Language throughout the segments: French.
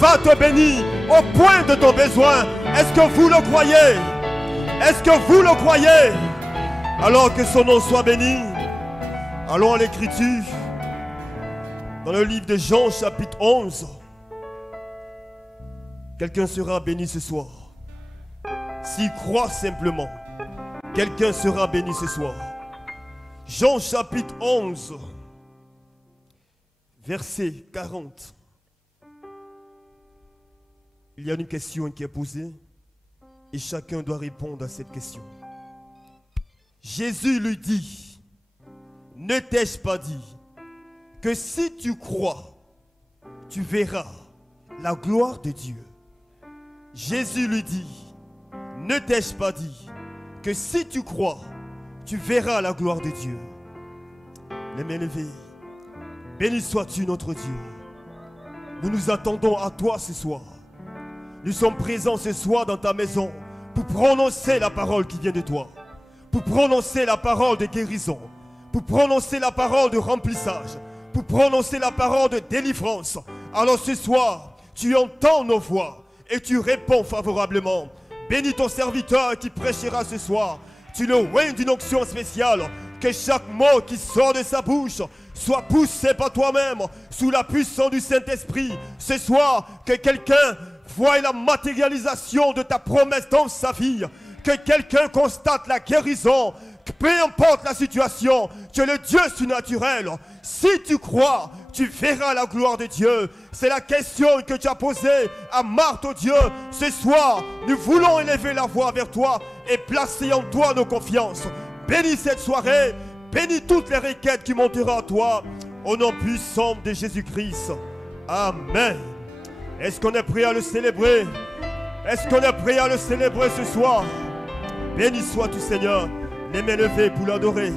va te bénir au point de ton besoin. Est-ce que vous le croyez? Est-ce que vous le croyez? Alors que son nom soit béni. Allons à l'écriture. Dans le livre de Jean chapitre 11. Quelqu'un sera béni ce soir. S'il croit simplement, quelqu'un sera béni ce soir. Jean chapitre 11, verset 40. Il y a une question qui est posée et chacun doit répondre à cette question. Jésus lui dit, ne t'ai-je pas dit que si tu crois, tu verras la gloire de Dieu? Jésus lui dit, ne t'ai-je pas dit que si tu crois, tu verras la gloire de Dieu? Les mains levées, béni sois-tu notre Dieu. Nous nous attendons à toi ce soir. Nous sommes présents ce soir dans ta maison pour prononcer la parole qui vient de toi, pour prononcer la parole de guérison, pour prononcer la parole de remplissage, pour prononcer la parole de délivrance. Alors ce soir, tu entends nos voix et tu réponds favorablement. Bénis ton serviteur qui prêchera ce soir. Tu le oins d'une onction spéciale. Que chaque mot qui sort de sa bouche soit poussé par toi-même sous la puissance du Saint-Esprit. Ce soir, que quelqu'un voie la matérialisation de ta promesse dans sa vie. Que quelqu'un constate la guérison. Que peu importe la situation, que le Dieu surnaturel, si tu crois, tu verras la gloire de Dieu. C'est la question que tu as posée à Marthe, oh Dieu. Ce soir, nous voulons élever la voix vers toi et placer en toi nos confiances. Bénis cette soirée, bénis toutes les requêtes qui monteront à toi. Au nom puissant de Jésus-Christ. Amen. Est-ce qu'on est prêt à le célébrer? Est-ce qu'on est prêt à le célébrer ce soir? Béni sois-tu Seigneur. Les mains levées pour l'adorer.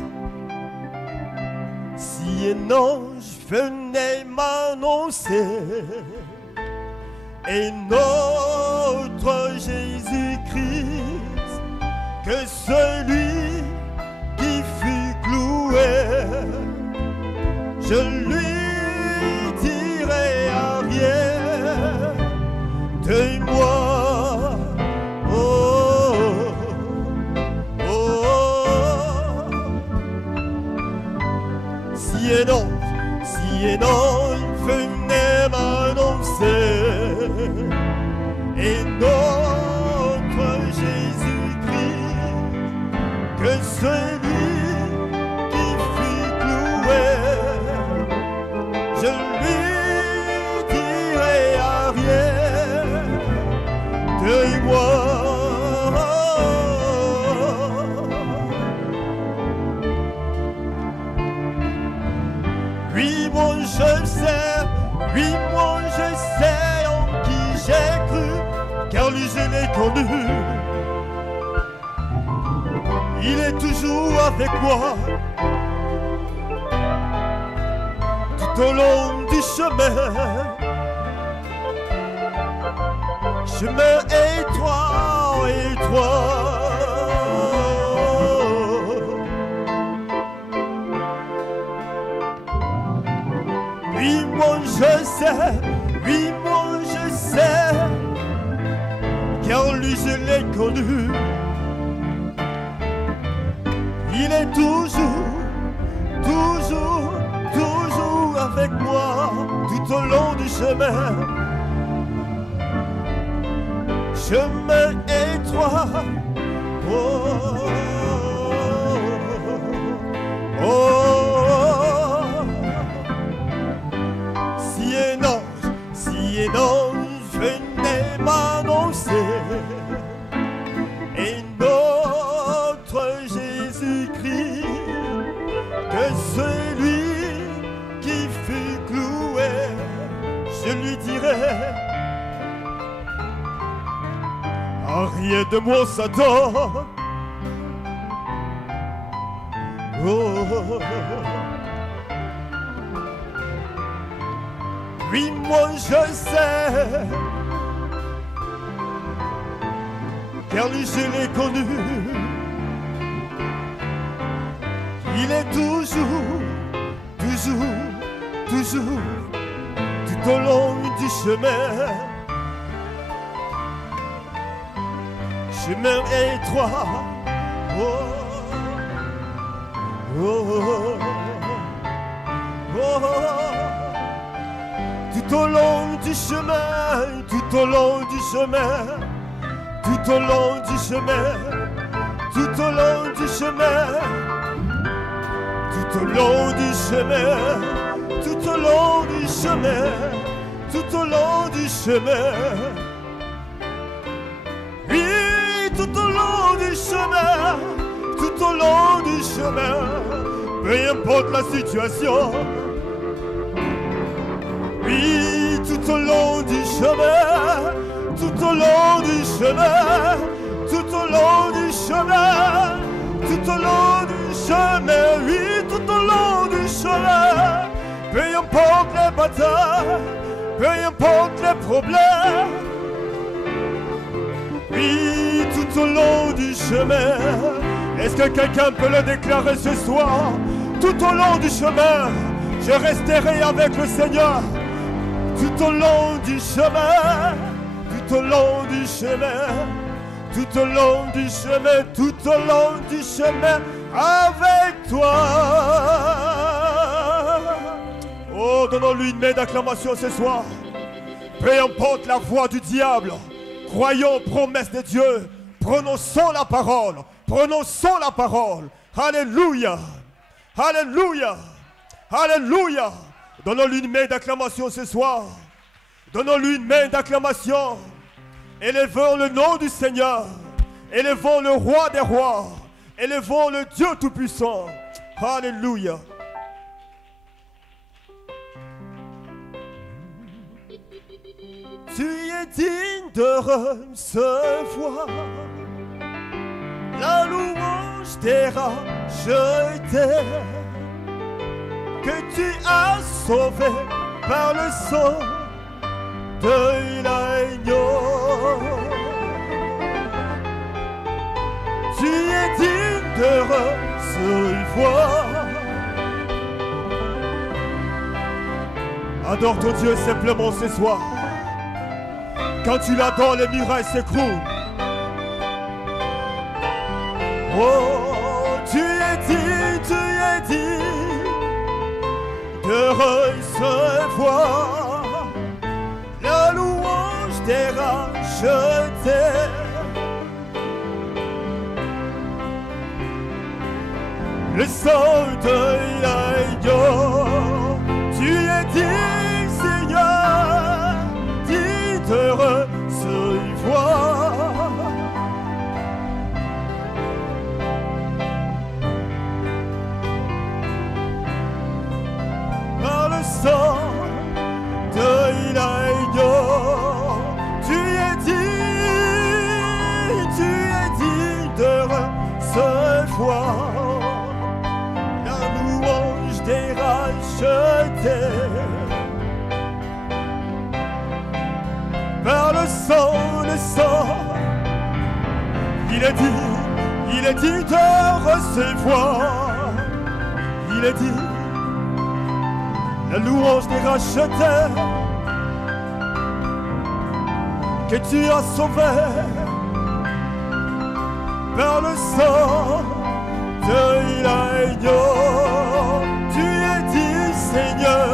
Si un ange venait m'annoncer et notre Jésus-Christ, que celui qui fut cloué, je lui dirai à rien de moi. Si un ange venait m'annoncer et notre Jésus-Christ, que celui qui fut cloué, je lui dirai à rien de moi. Je sais, oui, moi je sais en qui j'ai cru, car lui je l'ai connu. Il est toujours avec moi, tout au long du chemin. Chemin étroit, étroit. Oui, moi je sais, oui, moi je sais, car lui je l'ai connu. Il est toujours, toujours, toujours avec moi, tout au long du chemin. Chemin étroit, oh, oh, oh. Si un ange venait m'annoncer et notre Jésus-Christ, que celui qui fut cloué, je lui dirai, rien de moi Satan. Oh. Oui, moi je sais, car lui je l'ai connu. Il est toujours, toujours, toujours, tout au long du chemin. Chemin étroit. Oh, oh, oh, oh, oh. Tout au long du chemin, tout au long du chemin, tout au long du chemin, tout au long du chemin, tout au long du chemin, tout au long du chemin, tout au long du chemin. Oui, tout au long du chemin, tout au long du chemin, peu importe la situation. Oui, tout au long du chemin, tout au long du chemin, tout au long du chemin, tout au long du chemin, oui, tout au long du chemin, peu importe les batailles, peu importe les problèmes, oui, tout au long du chemin. Est-ce que quelqu'un peut le déclarer ce soir? Tout au long du chemin, je resterai avec le Seigneur. Tout au long du chemin, tout au long du chemin, tout au long du chemin, tout au long du chemin, avec toi. Oh, donnons-lui une main d'acclamation ce soir. Peu importe la voix du diable, croyons aux promesses de Dieu, prononçons la parole, prononçons la parole. Alléluia, alléluia, alléluia. Donnons-lui une main d'acclamation ce soir. Donnons-lui une main d'acclamation. Élevons le nom du Seigneur. Élevons le roi des rois. Élevons le Dieu tout-puissant. Alléluia. Tu es digne de recevoir la louange des rachetés que tu as sauvé par le sang de l'agneau. Tu es digne de recevoir. Adore ton Dieu simplement ce soir. Quand tu l'adores, les murailles s'écroulent. Oh, tu es digne de recevoir la louange des rachetés. Le sang de l'agneau, tu es digne, Seigneur, digne de recevoir. Par le sang de l'agneau, tu es digne de recevoir la louange des rachetés. Par le sang, il est dit de recevoir, il est dit la louange des rachetés que tu as sauvé par le sang de l'agneau. Tu es dit, Seigneur,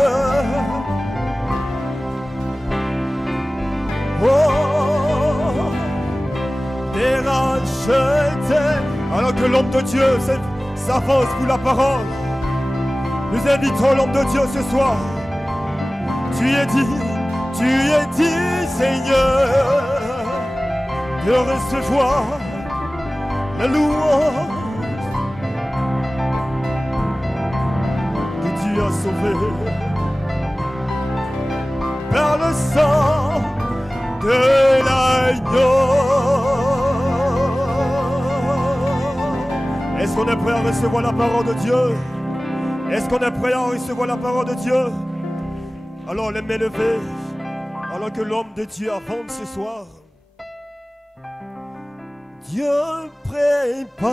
oh, des rachetés. Alors que l'homme de Dieu s'avance pour la parole, nous invitons l'homme de Dieu ce soir. Tu es dit, Seigneur, de recevoir la louange que tu as sauvé par le sang de l'agneau. Est-ce qu'on est prêt à recevoir la parole de Dieu? Est-ce qu'on est prêt à recevoir la parole de Dieu? Alors les mains levées, alors que l'homme de Dieu avance ce soir. Dieu prépare-moi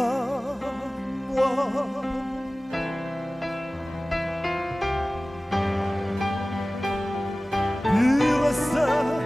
pur saint.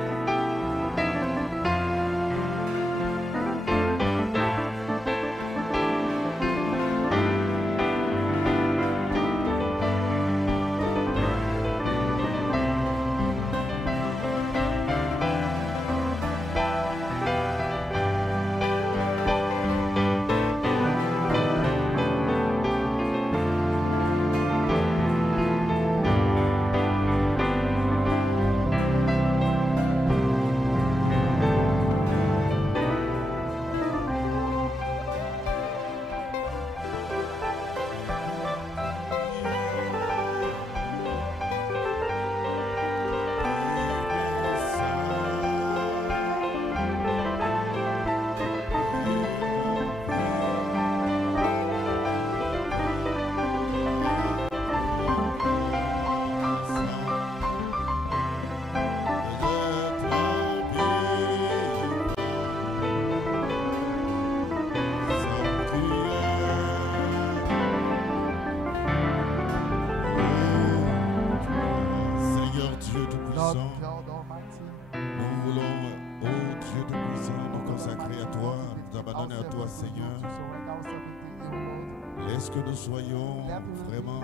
Laisse que nous soyons vraiment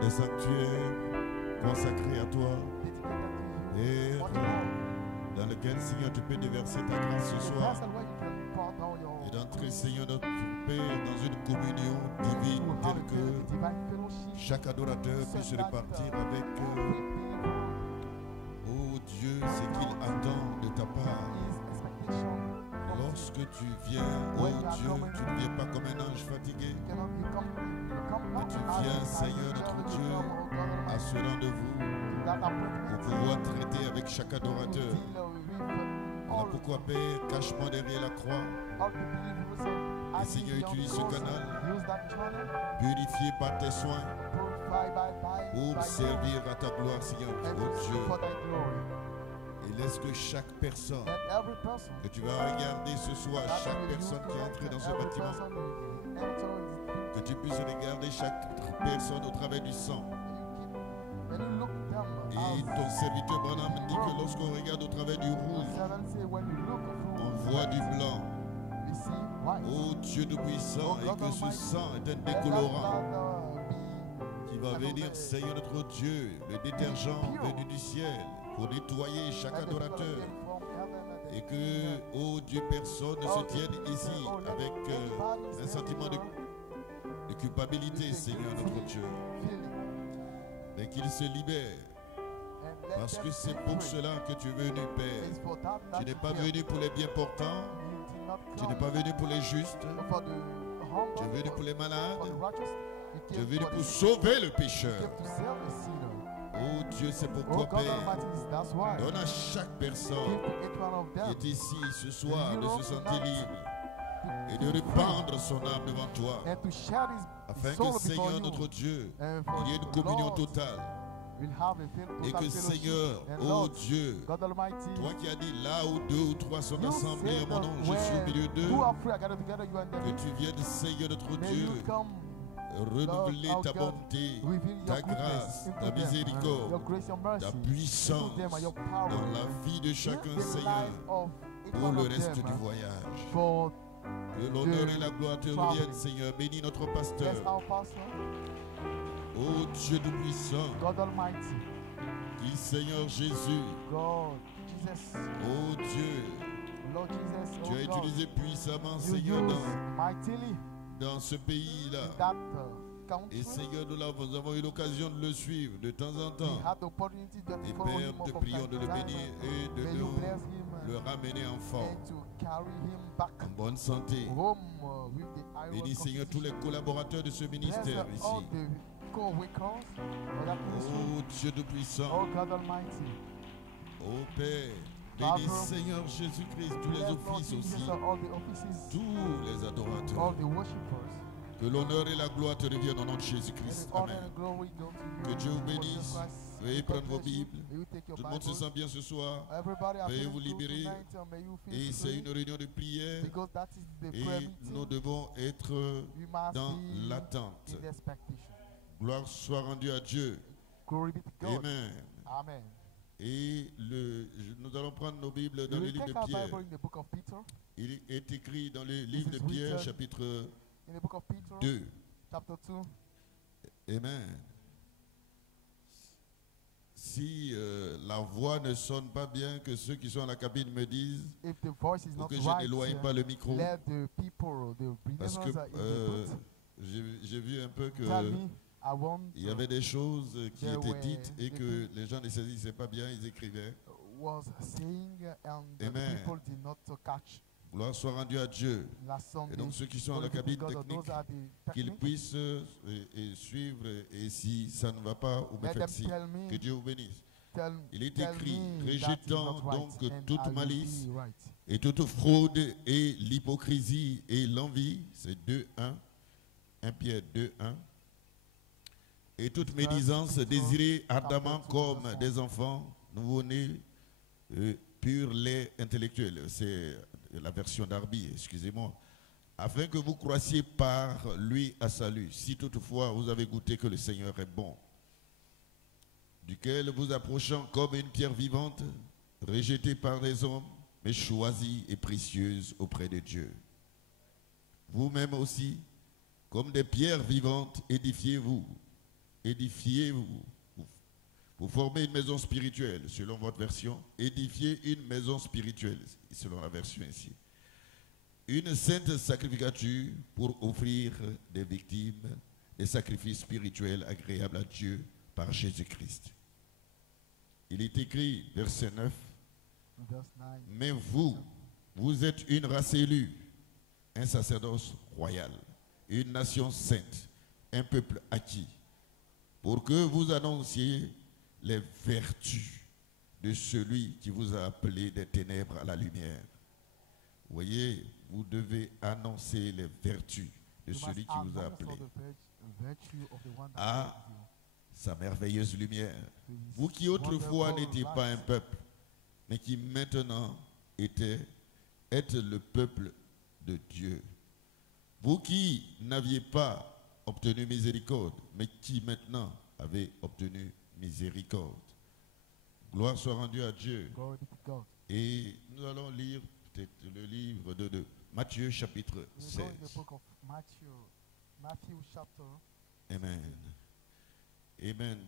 des sanctuaires consacrés à toi et dans lequel, Seigneur, tu peux déverser ta grâce ce soir et d'entrer, Seigneur, notre Père, dans une communion divine telle que chaque adorateur puisse repartir avec oh Dieu, ce qu'il attend de ta part. Lorsque tu viens, oh Dieu, tu ne viens pas comme un ange fatigué, mais tu viens, Seigneur notre Dieu, à ce rendez-vous pour pouvoir traiter avec chaque adorateur. Voilà pourquoi, Père, cache-moi derrière la croix. Et Seigneur, utilise ce canal, purifié par tes soins, pour servir à ta gloire, Seigneur, oh Dieu. Et laisse que chaque personne que tu vas regarder ce soir, chaque personne qui est entrée dans ce bâtiment, que tu puisses regarder chaque personne au travers du sang. Et ton serviteur Branham dit que lorsqu'on regarde au travers du rouge, on voit du blanc. Oh Dieu Tout-Puissant, et que ce sang est un décolorant qui va venir, Seigneur notre Dieu, le détergent venu du ciel, pour nettoyer chaque adorateur. Et que, oh Dieu, personne ne se tienne ici avec un sentiment de culpabilité, Seigneur notre Dieu. Mais qu'il se libère. Parce que c'est pour cela que tu es venu, Père. Tu n'es pas venu pour les bien portants. Tu n'es pas venu pour les justes. Tu es venu pour les malades. Tu es venu pour sauver le pécheur. Oh Dieu, c'est pourquoi, Père, donne à chaque personne qui est ici ce soir de se sentir libre et de répandre son âme devant toi, afin que, Seigneur notre Dieu, il y ait une communion totale. Et que, Seigneur, oh Dieu, toi qui as dit là où 2 ou 3 sont assemblés à mon nom, je suis au milieu d'eux, que tu viennes, Seigneur notre Dieu, renouveler ta bonté, ta grâce, ta miséricorde, ta puissance dans la vie de chacun, Seigneur, pour le reste du voyage. Que l'honneur et la gloire te reviennent, Seigneur. Bénis notre pasteur. Oh Dieu Tout-Puissant, qui, Seigneur Jésus, oh Dieu, tu as utilisé puissamment, Seigneur, dans ce pays-là. Et Seigneur, nous avons eu l'occasion de le suivre de temps en temps. Et Père, nous te prions de le bénir et de nous le ramener en forme, en bonne santé. Bénis, Seigneur, tous les collaborateurs de ce ministère ici. Oh Dieu Tout-Puissant, oh Père, bénis, Seigneur Jésus-Christ, tous les offices aussi, tous les adorateurs. Que l'honneur et la gloire te reviennent au nom de Jésus-Christ. Amen. Que Dieu vous bénisse. Veuillez prendre vos Bibles. Tout le monde se sent bien ce soir. Veuillez vous libérer. Et c'est une réunion de prière. Et nous devons être dans l'attente. Gloire soit rendue à Dieu. Amen. Et nous allons prendre nos Bibles dans le livre de Pierre. Il est écrit dans le livre de Pierre, chapitre 2. Amen. Si la voix ne sonne pas bien, que ceux qui sont à la cabine me disent, pour que je n'éloigne pas le micro. Parce que j'ai vu un peu que il y avait des choses qui étaient dites et que les gens ne saisissaient pas bien, ils écrivaient. Amen. Gloire soit rendue à Dieu. Et donc ceux qui sont à la cabine technique, qu'ils puissent suivre, et si ça ne va pas, ou me faites signe. Que Dieu vous bénisse. Il est écrit, rejetant donc toute malice et toute fraude et l'hypocrisie et l'envie, c'est 2:1, 1 Pierre 2:1. Et toute médisance, désirée ardemment comme des enfants nouveau-nés, pur lait intellectuel. C'est la version d'Arby, excusez-moi. Afin que vous croissiez par lui à salut, si toutefois vous avez goûté que le Seigneur est bon, duquel vous approchant comme une pierre vivante, rejetée par les hommes, mais choisie et précieuse auprès de Dieu. Vous-même aussi, comme des pierres vivantes, édifiez-vous. Vous formez une maison spirituelle, selon votre version. Édifiez une maison spirituelle, selon la version ici. Une sainte sacrificature pour offrir des victimes, des sacrifices spirituels agréables à Dieu par Jésus-Christ. Il est écrit, verset 9, mais vous êtes une race élue, un sacerdoce royal, une nation sainte, un peuple acquis, pour que vous annonciez les vertus de celui qui vous a appelé des ténèbres à la lumière. Vous voyez, vous devez annoncer les vertus de celui qui vous a appelé à sa merveilleuse lumière. Vous qui autrefois n'étiez pas un peuple, mais qui maintenant êtes le peuple de Dieu. Vous qui n'aviez pas obtenu miséricorde, mais qui maintenant avez obtenu miséricorde. Gloire soit rendue à Dieu. Et nous allons lire peut-être le livre de Matthieu chapitre 16. Amen. Amen.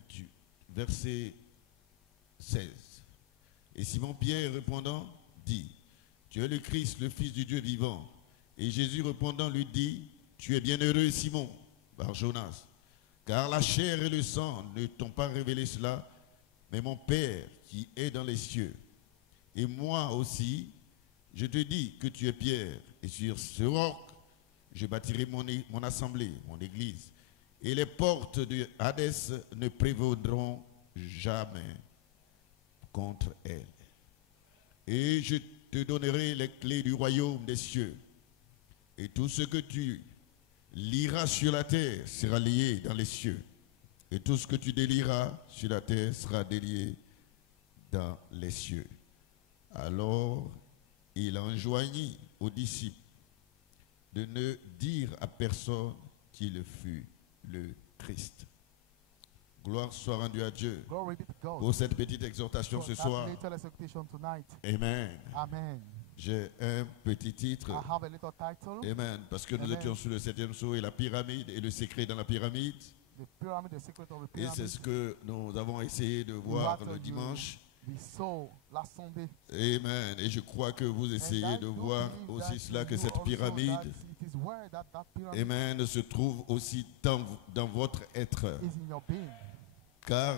Verset 16. Et Simon-Pierre répondant dit, tu es le Christ, le Fils du Dieu vivant. Et Jésus répondant lui dit, tu es bienheureux Simon, par Jonas, car la chair et le sang ne t'ont pas révélé cela, mais mon Père qui est dans les cieux. Et moi aussi, je te dis que tu es Pierre, et sur ce roc, je bâtirai mon assemblée, mon église, et les portes de Hadès ne prévaudront jamais contre elle. Et je te donnerai les clés du royaume des cieux, et tout ce que tu liras sur la terre sera lié dans les cieux, et tout ce que tu délieras sur la terre sera délié dans les cieux. Alors il enjoignit aux disciples de ne dire à personne qu'il fut le Christ. Gloire soit rendue à Dieu pour cette petite exhortation ce soir. Amen. J'ai un petit titre. Amen. Parce que nous étions sur le 7e sceau et la pyramide et le secret dans la pyramide. Et c'est ce que nous avons essayé de voir le dimanche. Amen. Et je crois que vous essayez de voir aussi cela, que cette pyramide, amen, se trouve aussi dans votre être. Car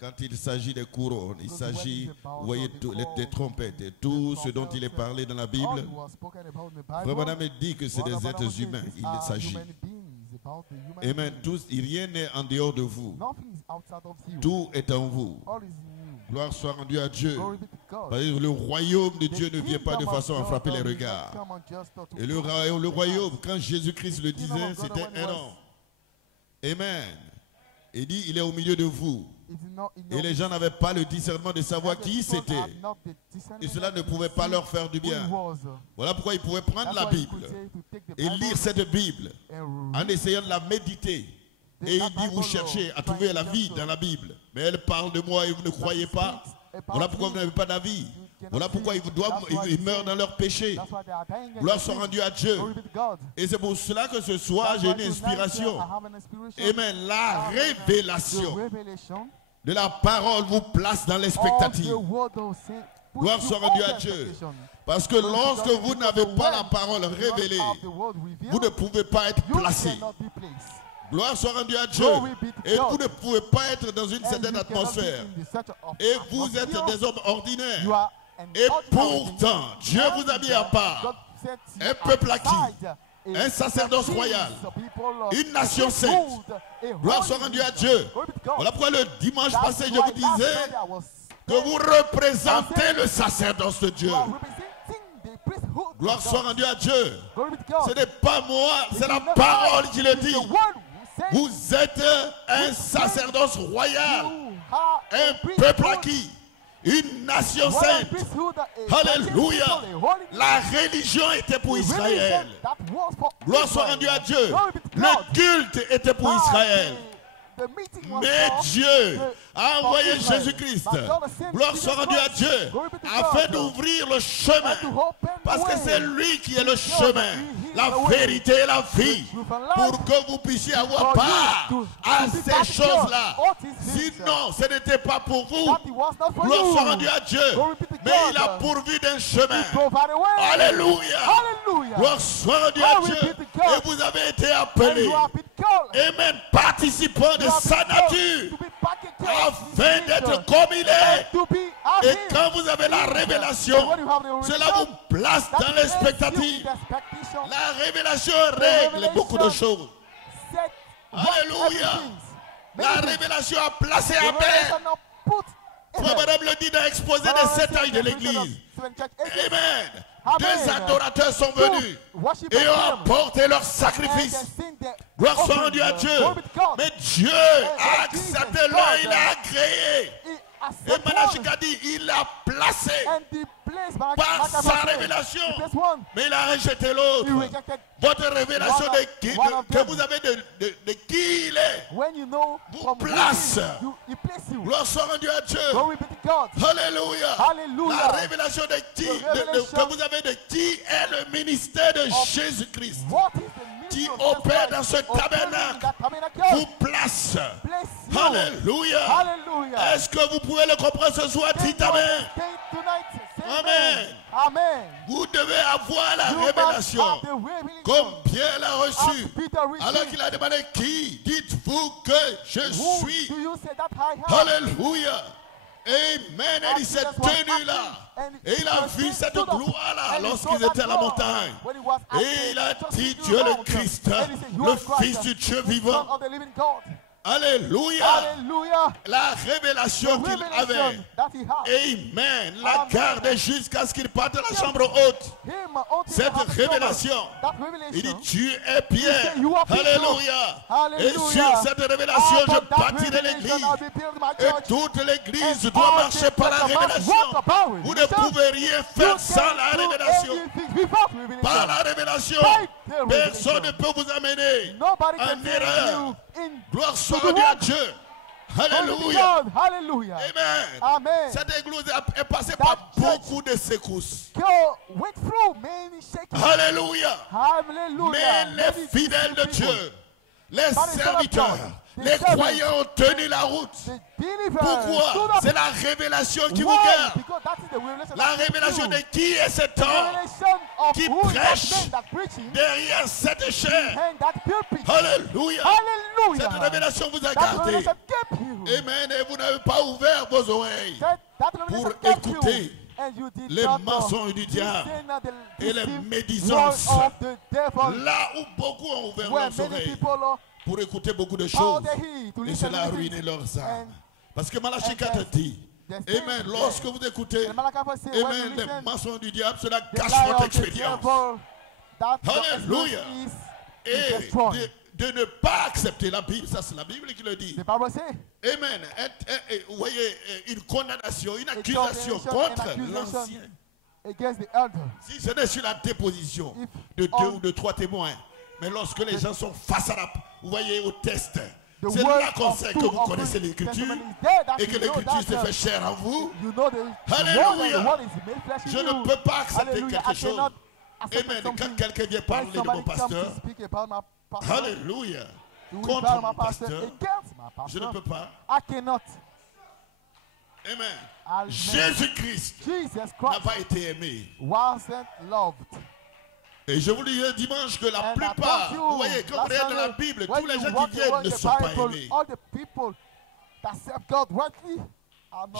quand il s'agit des couronnes, il s'agit, vous voyez, des trompettes et tout ce dont il est parlé dans la Bible, Frère Madame dit que c'est des êtres humains, il s'agit. Amen. Rien n'est en dehors de vous. Tout est en vous. Gloire soit rendue à Dieu. Le royaume de Dieu ne vient pas de façon à frapper les regards. Et le royaume, quand Jésus-Christ le disait, c'était un homme. Amen. Il dit, il est au milieu de vous. Et les gens n'avaient pas le discernement de savoir qui c'était. Et cela ne pouvait pas leur faire du bien. Voilà pourquoi ils pouvaient prendre la Bible et lire cette Bible en essayant de la méditer. Et il dit, vous cherchez à trouver la vie dans la Bible, mais elle parle de moi et vous ne croyez pas. Voilà pourquoi vous n'avez pas d'avis. Voilà pourquoi ils meurent dans leur péché. Gloire soit rendue à Dieu. Et c'est pour cela que ce soir, j'ai une inspiration. Amen. La révélation de la parole vous place dans l'expectative. Gloire soit rendue à Dieu. Parce que lorsque vous n'avez pas la parole révélée, vous ne pouvez pas être placé. Gloire soit rendue à Dieu. Et vous ne pouvez pas être dans une certaine atmosphère. Et vous êtes des hommes ordinaires. Et pourtant, Dieu vous a mis à part un peuple acquis, un sacerdoce royal, une nation sainte. Gloire soit rendue à Dieu. Voilà pourquoi le dimanche passé, je vous disais que vous représentez le sacerdoce de Dieu. Gloire soit rendue à Dieu. Ce n'est pas moi, c'est la parole qui le dit. Vous êtes un sacerdoce royal, un peuple acquis, une nation sainte. Alléluia. La religion était pour Israël. Gloire soit rendue à Dieu. Le culte était pour Israël. Mais Dieu a envoyé Jésus-Christ. Gloire soit rendue à Dieu afin d'ouvrir le chemin. Parce que c'est lui qui est le chemin, la vérité et la vie. Pour que vous puissiez avoir part à ces choses-là. Sinon, ce n'était pas pour vous. Gloire soit rendue à Dieu. Mais il a pourvu d'un chemin. Alléluia. Gloire soit rendue à Dieu. Et vous avez été appelés. Amen. Participants de sa nature. Afin d'être comme il est. Et quand vous avez la révélation, cela vous place dans l'expectative. La révélation règle beaucoup de choses. Alléluia. La révélation a placé Abel. Frère Madame le dit dans l'exposé des 7 âges de l'église. Amen. Deux adorateurs sont venus et ont apporté leur sacrifice. Gloire soit rendue à Dieu. Mais Dieu a accepté l'un, il a créé. Et Malachie a dit, il l'a placé par sa révélation. Mais il a rejeté l'autre. Votre révélation que vous avez de qui il est vous place. Gloire soit rendue à Dieu. Alléluia. La révélation que vous avez de qui est le ministère de Jésus-Christ qui opère dans ce tabernacle vous place. Alléluia. Est-ce que vous pouvez le comprendre ce soir? Dites Amen. Amen. Vous devez avoir la révélation comme Pierre l'a reçu. Alors qu'il a demandé qui dites-vous que je suis? Alléluia. Amen. Et il s'est tenu là. Et il a vu cette gloire-là lorsqu'ils étaient à la montagne. Et il a dit, Dieu le Christ, le Fils du Dieu vivant. Alléluia. La révélation qu'il avait. Amen. La garde jusqu'à ce qu'il parte de la chambre haute. Cette révélation. Il dit, tu es Pierre. Alléluia. Et sur cette révélation, je bâtirai l'église. Et toute l'église doit marcher par la révélation. Vous ne pouvez rien faire sans la révélation. Par la révélation, personne ne peut vous amener en erreur. Gloire soit rendue à Dieu. Alléluia. Amen. Cette église est passée par beaucoup de secousses. Alléluia. Mais les fidèles de Dieu, les serviteurs, les croyants ont tenu la route. Pourquoi? C'est la révélation qui vous garde. La révélation de qui est cet homme qui prêche derrière cette chair. Alléluia. Cette révélation vous a gardé. Amen. Et vous n'avez pas ouvert vos oreilles pour écouter les mensonges du diable et les médisances. Là où beaucoup ont ouvert leurs oreilles pour écouter beaucoup de choses, et cela a ruiné leurs âmes. Parce que Malachie 4 dit, amen, lorsque vous écoutez, amen, les mensonges du diable, cela gâche votre expérience. Alléluia. Et de ne pas accepter la Bible, ça c'est la Bible qui le dit. Amen. Vous voyez, une condamnation, une accusation contre l'ancien. Si ce n'est sur la déposition de 2 ou de 3 témoins, mais lorsque les gens sont face à vous voyez, au test, C'est là qu'on sait que vous connaissez l'Écriture et que l'Écriture se fait chair en vous. Alléluia. Je ne peux pas accepter quelque chose. Amen. Quand quelqu'un vient parler de mon pasteur, Alléluia, contre mon pasteur, je ne peux pas. Amen. Jésus-Christ n'a pas été aimé. Et je vous dis dimanche que la plupart, vous voyez, quand vous regardez dans la Bible, tous les gens qui viennent ne sont pas aimés.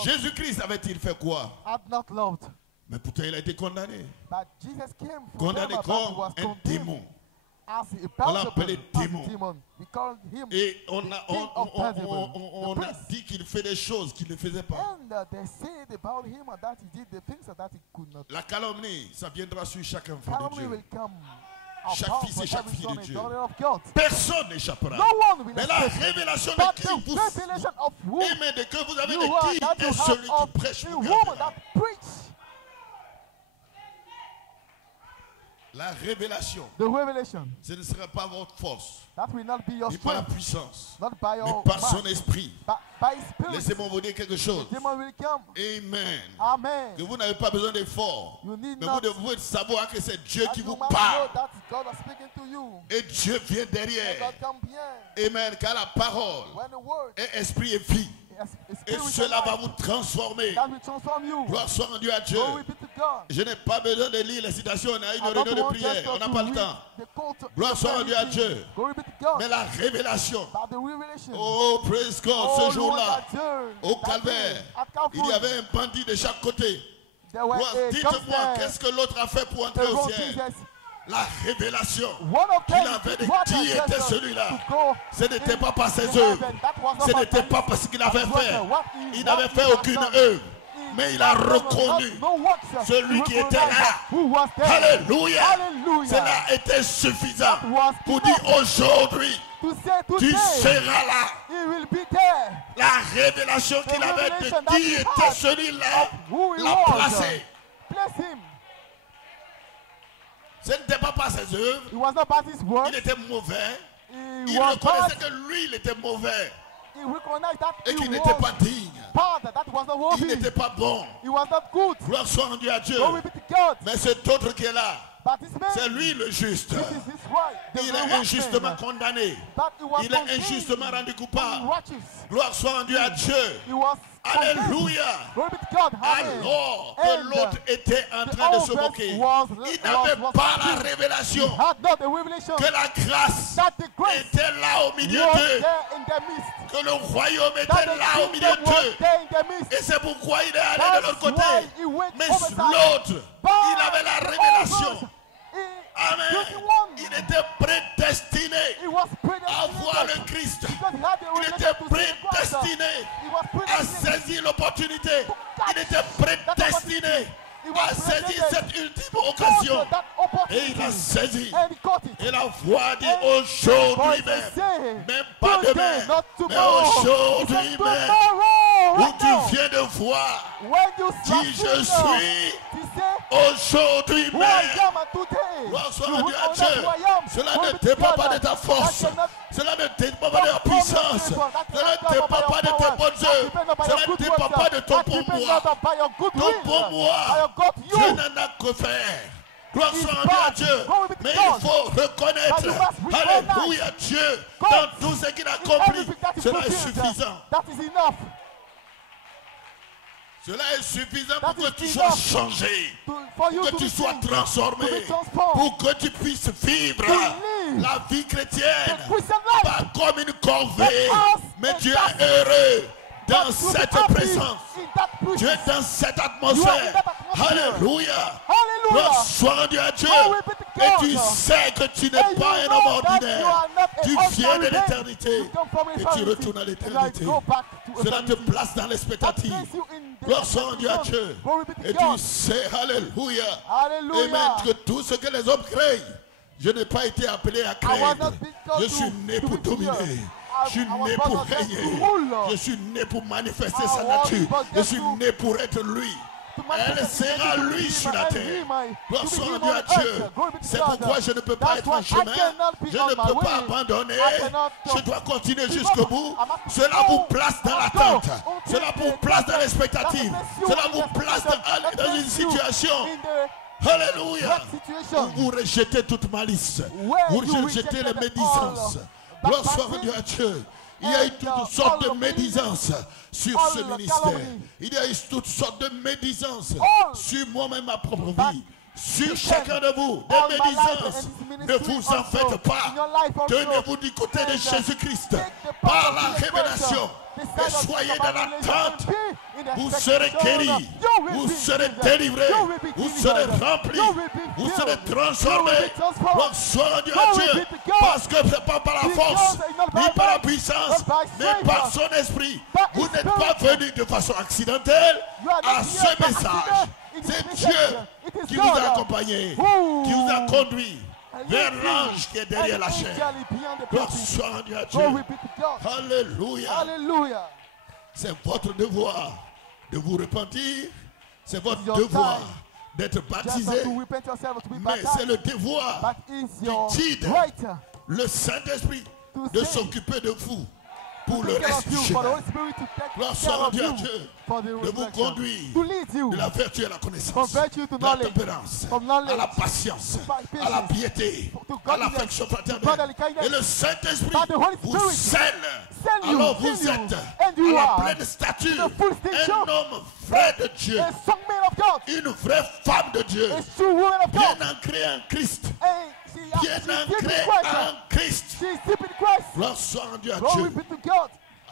Jésus-Christ avait-il fait quoi? Mais pourtant il a été condamné. Condamné comme un démon. On l'a appelé démon. Et on a dit qu'il fait des choses qu'il ne faisait pas. La calomnie, ça viendra sur chaque enfant de Dieu. Chaque fils et chaque fille de Dieu. Personne n'échappera. Mais la révélation de qui vous aimez, de que vous avez de qui est celui qui prêche pour la révélation, ce ne sera pas votre force, ni par la puissance, mais par son esprit. Laissez-moi vous dire quelque chose. Amen. Que vous n'avez pas besoin d'effort, mais vous devez savoir que c'est Dieu qui vous parle. Et Dieu vient derrière. Amen. Car la parole est esprit et vie. Et cela va vous transformer. Gloire soit rendue à Dieu. Je n'ai pas besoin de lire les citations. On a une réunion de prière. On n'a pas le temps. Gloire soit rendue à Dieu. Mais la révélation. Oh, praise God. Ce jour-là, au Calvaire, il y avait un bandit de chaque côté. Dites-moi, qu'est-ce que l'autre a fait pour entrer au ciel? La révélation qu'il avait de qui était celui-là. Ce n'était pas par ses œuvres. Ce n'était pas parce qu'il avait fait. Il n'avait fait aucune œuvre. Mais il a reconnu celui qui était là. Alléluia. Cela était suffisant pour dire aujourd'hui, tu seras là. La révélation qu'il avait de qui était celui-là l'a placé. Ce n'était pas par ses œuvres. Il était mauvais. Il reconnaissait que lui, il était mauvais. Et qu'il n'était pas digne. Il n'était pas bon. Gloire soit rendue à Dieu. Mais cet autre qui est là, c'est lui le juste. Il est injustement condamné. Il est injustement rendu coupable. Gloire soit rendue à Dieu. Alléluia. Alors que l'autre était en train de se moquer, il n'avait pas la révélation que la grâce était là au milieu d'eux, que le royaume était là au milieu d'eux. Et c'est pourquoi il est allé de l'autre côté. Mais l'autre, il avait la révélation. Amen. Il était prédestiné à voir le Christ. Il était prédestiné à saisir l'opportunité. Il était prédestiné à saisir cette ultime occasion. Et il a saisi. Et la voix dit aujourd'hui même pas demain, mais aujourd'hui même, où tu viens de voir qui je suis. Aujourd'hui même, gloire soit rendue à Dieu. Cela ne dépend pas de ta force. Cela ne dépend pas de ta puissance. Cela ne dépend pas de tes bonnes œuvres. Cela ne dépend pas de ton pourboire. Ton pourboire, Dieu n'en a que faire. Gloire soit rendue à Dieu. Mais il faut reconnaître, alléluia, Dieu, dans tout ce qu'il a accompli. Cela est suffisant. Cela est suffisant pour que tu sois changé, pour que tu sois transformé, pour que tu puisses vivre la vie chrétienne, pas comme une corvée, mais tu es heureux dans cette présence. Tu es dans cette atmosphère. Alléluia. Gloire soit rendue à Dieu. Et tu sais que tu n'es pas un homme ordinaire. Tu viens de l'éternité et tu retournes à l'éternité. Cela te place dans l'expectative. Gloire soit rendue à Dieu. Et tu sais, alléluia. Amen, que tout ce que les hommes craignent, je n'ai pas été appelé à craindre. Je suis né pour dominer. Je suis né pour régner. Je suis né pour manifester sa nature. Je suis né pour être lui. elle sera lui sur la terre. Gloire soit rendue à Dieu. C'est pourquoi je ne peux pas être en chemin. Je ne peux pas abandonner. Je dois continuer jusqu'au bout. Cela vous place dans l'attente. Cela vous place dans l'expectative. Cela vous place dans une situation. Alléluia. Où vous rejetez toute malice. Vous rejetez les médisances. Gloire soit rendue à Dieu. Il y a eu toutes sortes de médisances sur ce ministère. Il y a eu toutes sortes de médisances sur moi-même, ma propre vie. Sur chacun de vous, des médisances. Ne vous en faites pas. Tenez-vous du côté de Jésus-Christ par la révélation. Et soyez dans l'attente. Vous serez guéris. Vous serez délivrés. Vous serez remplis. Vous serez transformés. Gloire soit rendue à Dieu. Parce que ce n'est pas par la force, ni par la puissance, mais par son esprit. Vous n'êtes pas venus de façon accidentelle à ce message. C'est Dieu qui vous a accompagné, qui vous a conduit vers l'ange qui est derrière la chair. Gloire soit rendue à Dieu. Alléluia. C'est votre devoir de vous repentir. C'est votre devoir d'être baptisé. Mais c'est le devoir du guide, le Saint-Esprit, de s'occuper de vous pour le reste du chemin. Gloire soit rendue à Dieu, de vous conduire de la vertu à la connaissance, de la tempérance, à la patience, à la piété, à l'affection fraternelle. Et le Saint-Esprit vous scelle. Alors vous êtes à la pleine stature, un homme vrai de Dieu, une vraie femme de Dieu, bien ancrée en Christ. Bien ancré en Christ. Gloire soit rendue à Dieu.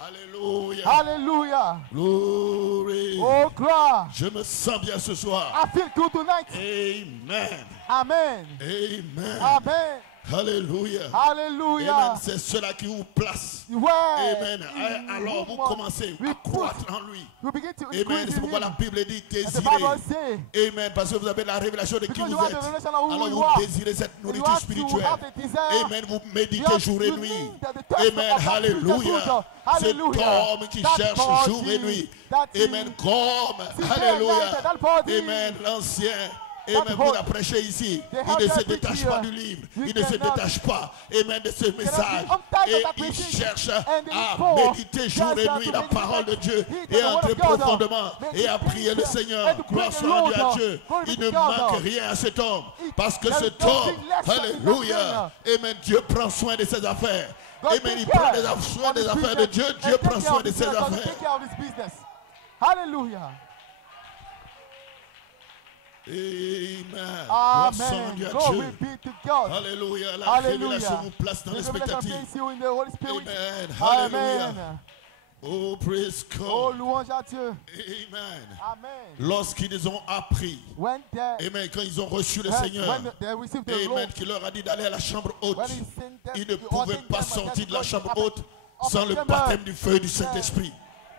Alléluia. Alléluia. Glory. Oh, gloire. Je me sens bien ce soir. I feel good tonight. Amen. Amen. Amen. Amen. Alléluia. Alléluia. Amen. C'est cela qui vous place. Ouais. Amen. Alors vous commencez à croître en lui. Amen. C'est pourquoi la Bible dit désirez. Amen. Parce que vous avez la révélation de qui vous êtes. Alors vous désirez cette nourriture spirituelle. Amen. Vous méditez jour et nuit. Amen. Alléluia. Cet homme qui cherche jour et nuit. Amen. Comme. Alléluia. Amen. L'ancien. Et même vous la prêchez ici, il ne se détache pas du livre, il ne se détache pas, amen, de ce message. Et il cherche à méditer jour et nuit la parole de Dieu et à entrer profondément et à prier le Seigneur. Gloire soit rendue à Dieu. Il ne manque rien à cet homme parce que cet homme, alléluia, amen, Dieu prend soin de ses affaires. Amen, il prend soin des affaires de Dieu, Dieu prend soin de ses affaires. Alléluia. Amen. Amen. Glory be to God. Alléluia. La révélation vous place dans l'expectative. Amen. Alléluia. Oh, praise God. Oh, louange à Dieu. Amen. Amen. Lorsqu'ils ont appris, amen, quand ils ont reçu le Seigneur, amen, qui leur a dit d'aller à la chambre haute, ils ne pouvaient pas sortir de la chambre haute sans le baptême du feu et du Saint-Esprit.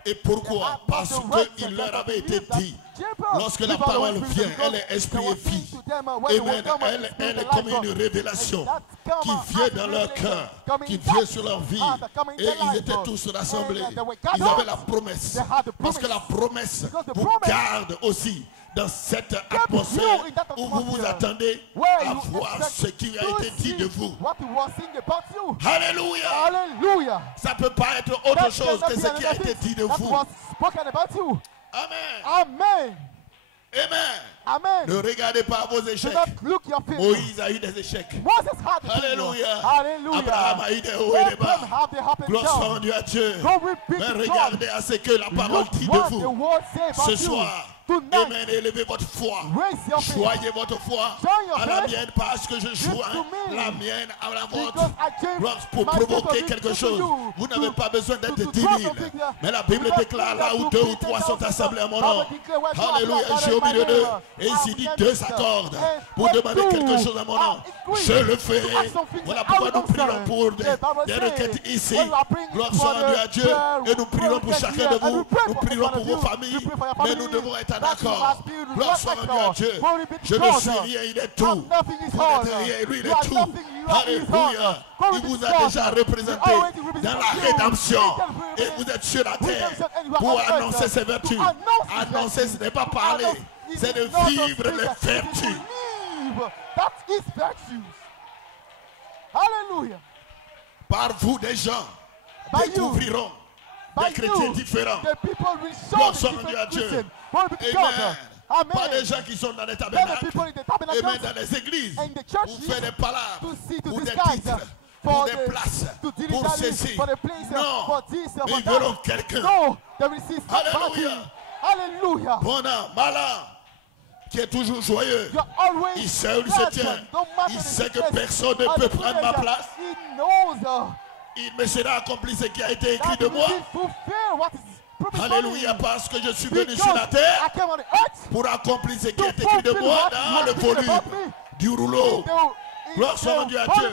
Et pourquoi? Parce qu'il leur avait été dit, lorsque la parole vient, elle est esprit et vie. Amen. Elle est comme une révélation qui vient dans leur cœur, qui vient sur leur vie. Et ils étaient tous rassemblés. Ils avaient la promesse. Parce que la promesse vous garde aussi dans cette atmosphère où vous vous attendez à voir ce qui a été dit de vous. Alléluia. Alléluia. Ça ne peut pas être autre chose que ce qui a été dit de vous. Amen. Amen. Amen. Amen. Ne regardez pas vos échecs. Moïse a eu des échecs. Alléluia. Abraham a eu des hauts et des bas. Gloire soit rendue à Dieu. Mais regardez à ce que la parole dit de vous. Ce soir, amen, élevez votre foi. Joignez votre foi à la mienne parce que je joins la mienne à la vôtre. Pour provoquer quelque chose. Vous n'avez pas besoin d'être 10 000. Mais la Bible déclare là où 2 ou 3 sont assemblés à mon nom. Alléluia, j'ai au milieu d'eux. Et ici dit 2 s'accordent pour demander quelque chose à mon nom. Je le ferai. Voilà pourquoi nous prions pour des requêtes ici. Gloire soit rendue à Dieu. Et nous prions pour chacun de vous. Nous prions pour vos familles. Mais nous devons être en accord. Gloire soit rendue à Dieu. Je ne suis rien, il est tout. Vous n'êtes rien, lui il est tout. Alléluia. Il vous a déjà représenté dans la rédemption. Et vous êtes sur la terre pour annoncer ses vertus. Annoncer, ce n'est pas parler. c'est de vivre les vertus. That is virtues. Hallelujah. Par vous, des gens découvriront des chrétiens différents. Gloire soit rendue à Dieu. Amen. Pas des gens qui sont dans les tabernacles, et même dans les églises, pour faire des palabres, pour des titres, pour des places, pour ceci. Non, ils verront quelqu'un. Alléluia. Bon an, mal an, qui est toujours joyeux. Il sait où il se tient. Il sait que personne ne peut prendre ma place. Il me sera accompli ce qui a été écrit de moi. Alléluia, parce que je suis venu sur la terre pour accomplir ce qui est écrit de moi dans le volume du rouleau. Gloire soit rendue à Dieu,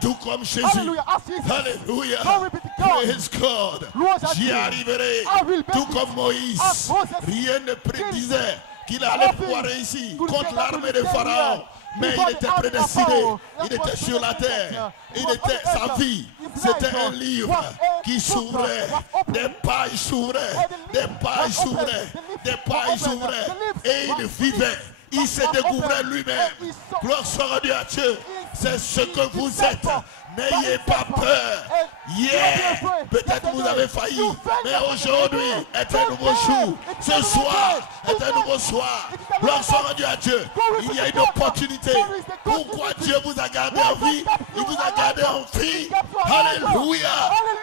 tout comme Jésus. Alléluia. Praise God. J'y arriverai, tout comme Moïse. Rien ne prédisait qu'il allait pouvoir réussir contre l'armée de Pharaon. Mais il était prédestiné, il était sur la terre, sa vie, c'était un livre qui s'ouvrait, des pages s'ouvraient, des pages s'ouvraient, des pages s'ouvraient, et il vivait, il se découvrait lui-même. Gloire soit rendue à Dieu, c'est ce que vous êtes. N'ayez pas peur. Hier, peut-être vous avez failli, mais aujourd'hui est un nouveau jour. Ce soir est un nouveau soir. Gloire soit rendue à Dieu. Il y a une opportunité. Pourquoi Dieu vous a gardé en vie? Il vous a gardé en vie. Alléluia.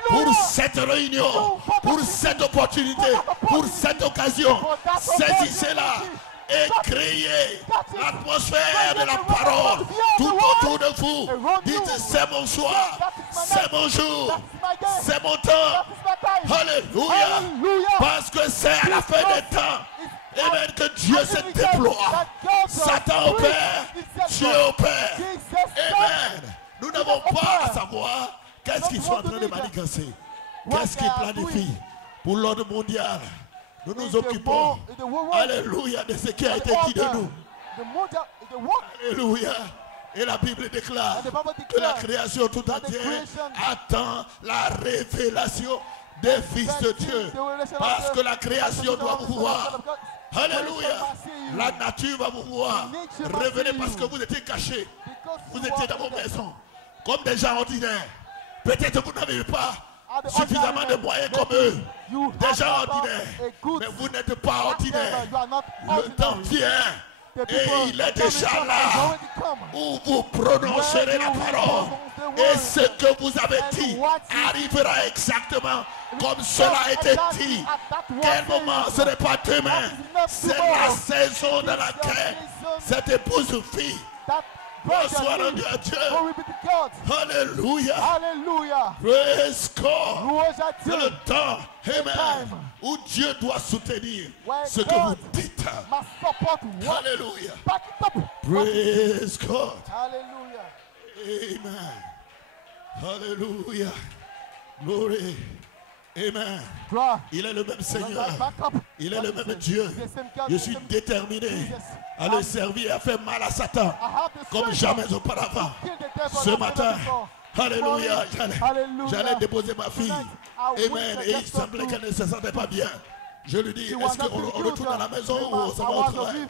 Pour cette réunion, pour cette opportunité, pour cette occasion, saisissez-la. Et créez l'atmosphère de la parole tout autour de vous. Dites, c'est mon soir, c'est mon jour, c'est mon temps. Alléluia. Parce que c'est à la fin des temps, amen, que Dieu se déploie. Satan opère, Dieu opère. Amen. Nous n'avons pas à savoir qu'est-ce qu'ils sont en train de manigancer, qu'est-ce qu'ils planifient pour l'ordre mondial. Nous nous occupons, alléluia, de ce qui a été dit de nous. Alléluia. Et la Bible déclare que la création tout entière attend la révélation des fils de Dieu. Parce que la création doit vous voir. Alléluia. La nature va vous voir. Revenez parce que vous étiez cachés. Vous étiez dans vos maisons comme des gens ordinaires. Peut-être vous n'avez pas suffisamment de moyens comme eux, des gens ordinaires, mais vous n'êtes pas ordinaires. Le temps vient et il est déjà là où vous prononcerez la parole et ce que vous avez dit arrivera exactement comme cela a été dit. Quel moment? Ce n'est pas demain, c'est la saison dans laquelle cette épouse vit. Bonsoir à Dieu. Alléluia. Praise God. C'est le temps, amen, où Dieu doit soutenir ce que vous dites. Alléluia. Praise God. Amen. Alléluia. Glory. Amen. Il est le même Seigneur. Il est le même Dieu. Je suis déterminé à le servir et à faire mal à Satan comme jamais auparavant. Ce matin, alléluia, j'allais déposer ma fille. Amen. Et il semblait qu'elle ne se sentait pas bien. Je lui dis, est-ce qu'on retourne à la maison ou on s'en va au travail?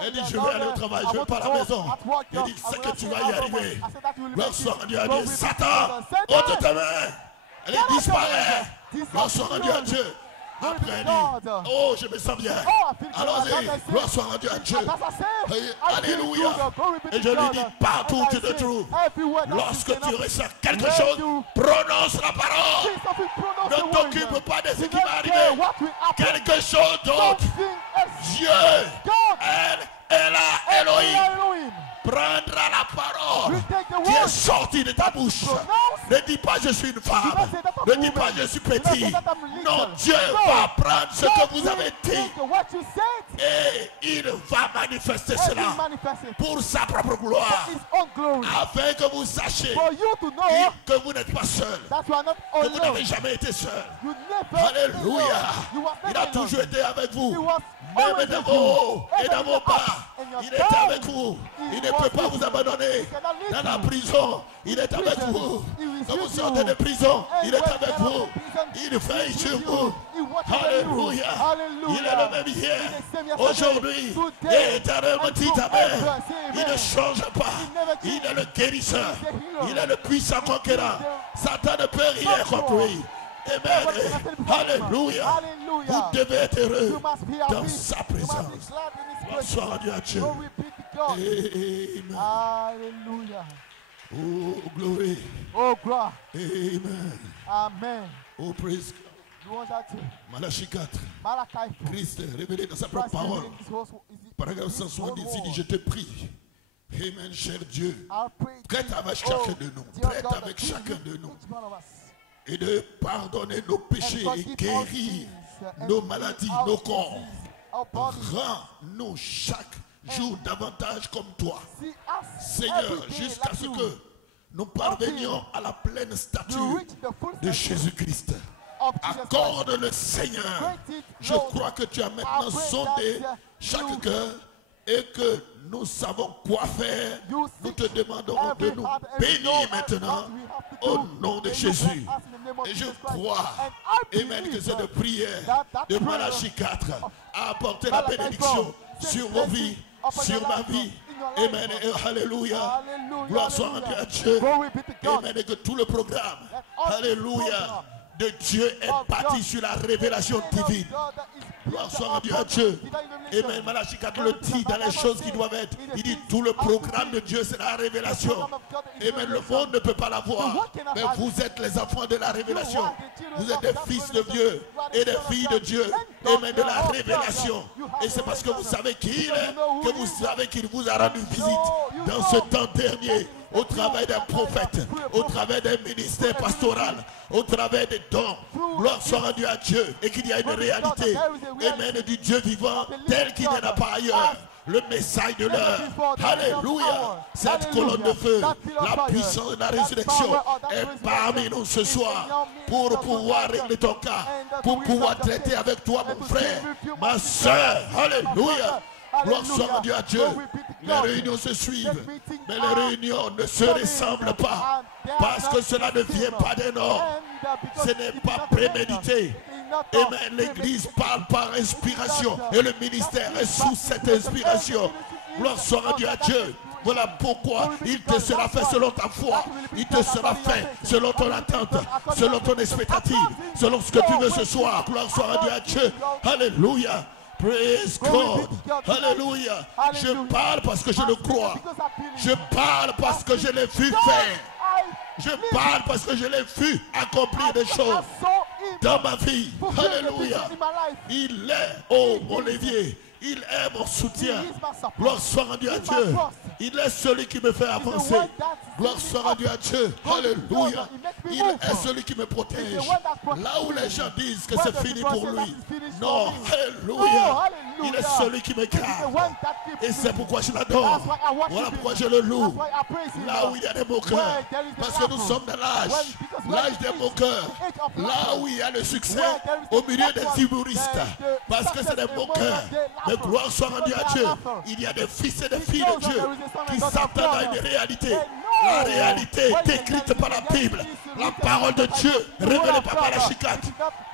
Elle dit, je vais aller au travail, je ne vais pas à la maison. Il dit, c'est que tu vas y arriver. Gloire soit rendue à Dieu. Satan, ôte ta main. Elle disparaît. Gloire soit rendue à Dieu. Après elle dit, oh je me sens bien. Allons-y, gloire soit rendue à Dieu. Alléluia. Et je lui dis, partout où tu te trouves, lorsque tu ressens quelque chose, prononce la parole. Ne t'occupe pas de ce qui va arriver. Quelque chose d'autre. Dieu, elle est là, Elohim. Prendra la parole qui est sortie de ta bouche. Ne dis pas je suis une femme. Ne dis pas je suis petit. Non, Dieu va prendre ce que vous avez dit et il va manifester cela pour sa propre gloire, afin que vous sachiez que vous n'êtes pas seul, que vous n'avez jamais été seul. Alléluia. Il a toujours été avec vous, même dans vos hauts et dans vos bas. Il est avec vous. Il ne peut pas vous abandonner. Dans la prison, il est avec vous. Quand vous sortez de prison, il est avec vous. Il veille sur vous. Alléluia. Il est le même hier, aujourd'hui et éternellement. Amen. Il ne change pas. Il est le guérisseur. Il est le puissant conquérant. Satan ne peut rien contre lui. Amen. Alléluia. Vous devez être heureux dans sa présence. Bonsoir à Dieu, à Dieu. Amen. Alléluia. Oh, glory. Oh, gloire. Amen. Amen. Oh, praise God. Malachie 4. Christ révélé dans sa propre parole. Paragraphe 170, il dit, je te prie. Amen, cher Dieu. Traite avec chacun de nous. Traite avec chacun de nous. Et de pardonner nos péchés et guérir nos maladies, nos corps. Rends-nous chaque jour davantage comme toi. Seigneur, jusqu'à ce que nous parvenions à la pleine stature de Jésus-Christ. Accorde le Seigneur. Je crois que tu as maintenant sondé chaque cœur et que nous savons quoi faire. Nous te demanderons de nous bénir maintenant au nom de Jésus. Et je crois, amen, que cette prière de Malachie 4 a apporté la bénédiction sur vos vies, sur ma vie. Amen et alléluia. Gloire soit rendue à Dieu. Amen, et que tout le programme, alléluia, de Dieu est bâti sur la révélation divine. Gloire soit rendue à Dieu. Amen. Malachie 4 le dit dans les choses qui doivent être. Il dit tout le programme de Dieu c'est la révélation. Amen. Le monde ne peut pas la voir. Mais vous êtes les enfants de la révélation. Vous êtes des fils de Dieu et des filles de Dieu. Amen. De la révélation. Et c'est parce que vous savez qui il est que vous savez qu'il vous a rendu visite dans ce temps dernier. Au travers d'un prophète, au travers d'un ministère pastoral, au travers des dons. Gloire soit rendue à Dieu et qu'il y a une réalité, amen, du Dieu vivant tel qu'il n'y en a pas ailleurs. Le message de l'heure, alléluia, cette colonne de feu, la puissance de la résurrection est parmi nous ce soir pour pouvoir régler ton cas, pour pouvoir traiter avec toi mon frère, ma soeur, alléluia. Gloire soit rendue à Dieu. Les réunions se suivent, mais les réunions ne se ressemblent pas parce que cela ne vient pas d'un homme. Ce n'est pas prémédité. Amen. L'Église parle par inspiration et le ministère est sous cette inspiration. Gloire soit rendue à Dieu. Voilà pourquoi il te sera fait selon ta foi. Il te sera fait selon ton attente, selon ton expectative, selon ce que tu veux ce soir. Gloire soit rendue à Dieu. Alléluia. Praise God. Alléluia. Je parle parce que je le crois. Je parle parce que je l'ai vu faire. Je parle parce que je l'ai vu accomplir des choses dans ma vie. Alléluia. Il est, oh mon levier, il est mon soutien. Gloire soit rendue à Dieu. Il est celui qui me fait avancer. Gloire soit rendue à Dieu. Alléluia. Il est celui qui me protège. Là où les gens disent que c'est fini pour lui. Non, alléluia. Il est celui qui me garde. Et c'est pourquoi je l'adore. Voilà pourquoi je le loue. Là où il y a des moqueurs. Parce que nous sommes dans l'âge des moqueurs. Là où il y a le succès, au milieu des humoristes. Parce que c'est des moqueurs. Mais gloire soit rendue à Dieu. Il y a des fils et des filles de Dieu qui s'attendent à une réalité. La réalité décrite par la Bible. La parole de Dieu révélée par Malachie 4.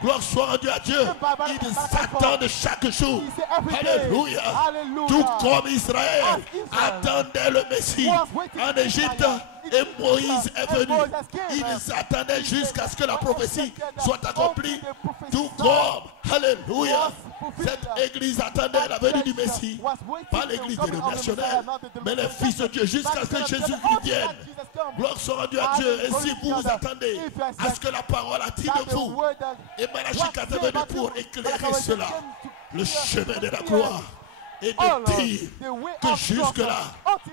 Gloire soit rendue à Dieu. Ils s'attendent chaque jour. Alléluia. Tout comme Israël attendait le Messie en Égypte. Et Moïse est venu. Ils attendaient jusqu'à ce que la prophétie soit accomplie. Tout comme, alléluia, cette église attendait la venue du Messie. Pas l'église dénominationnelle, mais les fils de Dieu jusqu'à ce que Jésus-Christ vienne. Gloire soit rendue à Dieu. Et si vous vous attendez à ce que la parole a dit de vous, et Malachie 4 est venu pour éclairer cela, le chemin de la gloire, et de dire que jusque-là,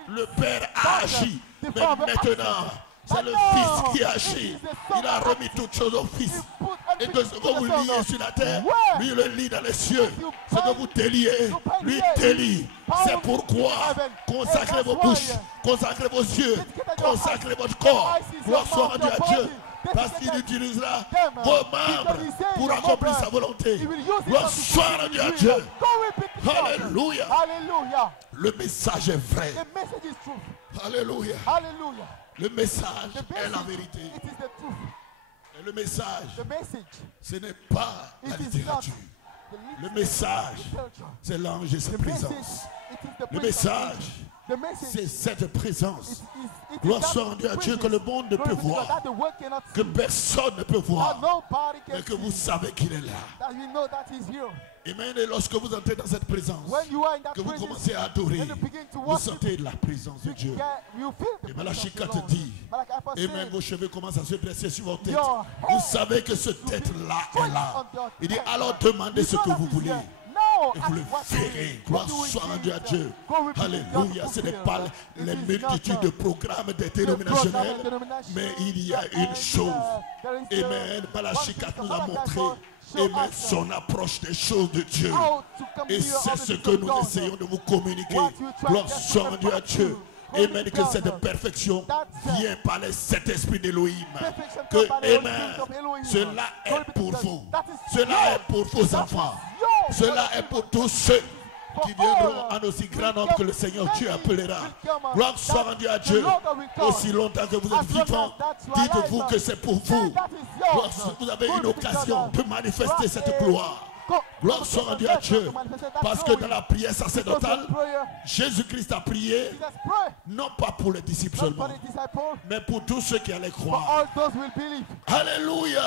le Père a agi. Mais maintenant, c'est le Fils qui agit. Il a remis toutes choses au Fils. Et que ce que vous liez sur la terre, lui le lie dans les cieux. Ce que vous déliez, lui délie. C'est pourquoi consacrez vos bouches, consacrez vos yeux, consacrez votre corps. Gloire soit rendue à Dieu. Parce qu'il utilisera vos membres pour accomplir sa volonté. Gloire soit rendue à Dieu. Alléluia. Le message est vrai. Alléluia. Le message est la vérité. Et le message, The message, ce n'est pas la it is not littérature. the Le message, literature. c'est l'ange et sa The message, présence. it is the Le presence. message, The message, c'est cette présence. it Gloire that soit rendue à Dieu que le monde ne Glory peut be to God, voir, that the world cannot que see, personne ne peut that voir, nobody can mais que vous see, savez qu'il est là. that we know that he's here. Amen. Et lorsque vous entrez dans cette présence, When you are in that que vous presence, commencez à adorer, when you begin to vous worship, sentez la présence de Dieu. you feel the Et presence Malachi of the 4 Lord. dit, Malachi 4 et même says, vos cheveux commencent à se dresser sur votre tête. Your Vous head savez que ce should be tête-là est straight là. on your Il dit, head. alors demandez ce You que know vous that he's voulez. here. Now, Et vous le ask what you verrez. need. Gloire What do we soit rendue à need? Dieu. Glory be to Alléluia. God. Ce n'est pas It les is not multitudes de programmes dénominationnels, mais il y a une chose. Amen. Malachi 4 nous a montré, amen, son approche des choses de Dieu. Et c'est ce que nous essayons de vous communiquer. Gloire soit rendue à Dieu. Amen, que cette perfection vient par le Saint-Esprit d'Élohim. Que, amen, cela est pour vous. Cela est pour vos enfants. Cela est pour tous ceux qui viendront en aussi grand nombre que le Seigneur Dieu appellera. Gloire soit rendue à Dieu. Aussi longtemps que vous êtes vivants, dites-vous que c'est pour vous. Vous avez une occasion de manifester cette gloire. Gloire soit rendue à Dieu. Parce que dans la prière sacerdotale, Jésus-Christ a prié, non pas pour les disciples seulement, mais pour tous ceux qui allaient croire. Alléluia.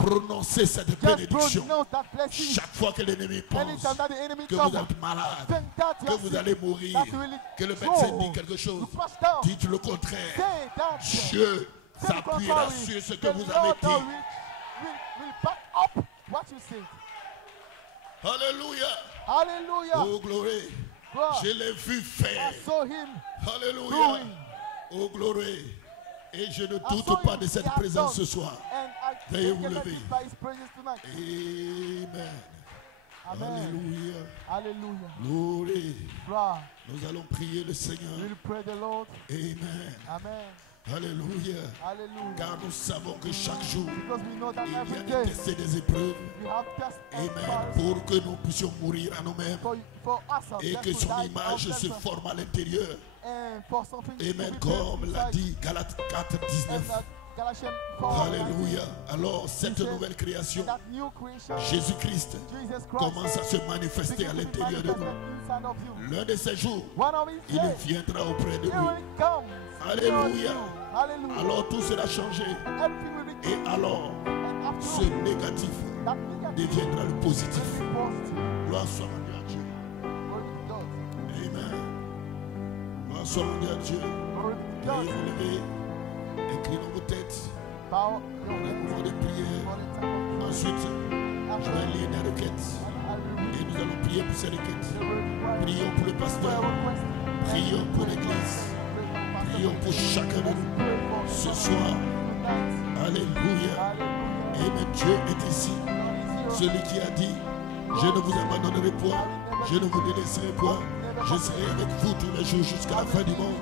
Prononcez cette bénédiction. Chaque fois que l'ennemi pense que vous êtes malade, que vous allez mourir, que le médecin dit quelque chose, dites le contraire. Dieu s'appuiera sur ce que vous avez dit. Alléluia. Oh glorie. Je l'ai vu faire. Alléluia. Oh glorie. Et je ne doute pas de cette présence ce soir. Veuillez vous lever. Amen. Alléluia. Glorie. Nous allons prier le Seigneur. Amen. Alléluia. Car nous savons que chaque jour, il y a des tests et des épreuves. Amen. Pour que nous puissions mourir à nous-mêmes. Et que son image se forme à l'intérieur. Amen. Comme l'a dit Galates 4, 19. Alléluia. Alors cette nouvelle création, Jésus-Christ, commence à se manifester à l'intérieur de nous. L'un de ces jours, il viendra auprès de nous. Alléluia. Alors tout sera changé. Et alors, ce négatif deviendra le positif. Gloire soit rendue à Dieu. Amen. Gloire soit rendue à Dieu. Veuillez vous lever. Inclinons vos têtes. Un mouvement de prière. Ensuite, je vais lire des requêtes. Et nous allons prier pour ces requêtes. Prions pour le pasteur. Prions pour l'église. Prions pour chacun de nous. Ce soir. Alléluia. Amen. Dieu est ici. Celui qui a dit, je ne vous abandonnerai point. Je ne vous délaisserai point. Je serai avec vous tous les jours jusqu'à la fin du monde.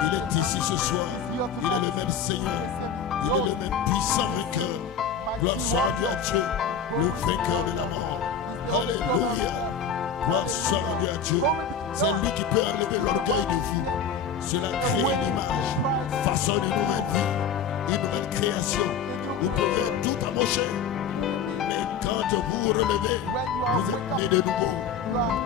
Il est ici ce soir. Il est le même Seigneur. Il est le même puissant vainqueur. Gloire soit rendue à Dieu, le vainqueur de la mort. Alléluia. Gloire soit rendue à Dieu. C'est lui qui peut enlever l'orgueil de vous. Cela crée une image, façonne une nouvelle vie, une nouvelle création. Vous pouvez tout amocher. Mais quand vous vous relevez, vous êtes né de nouveau.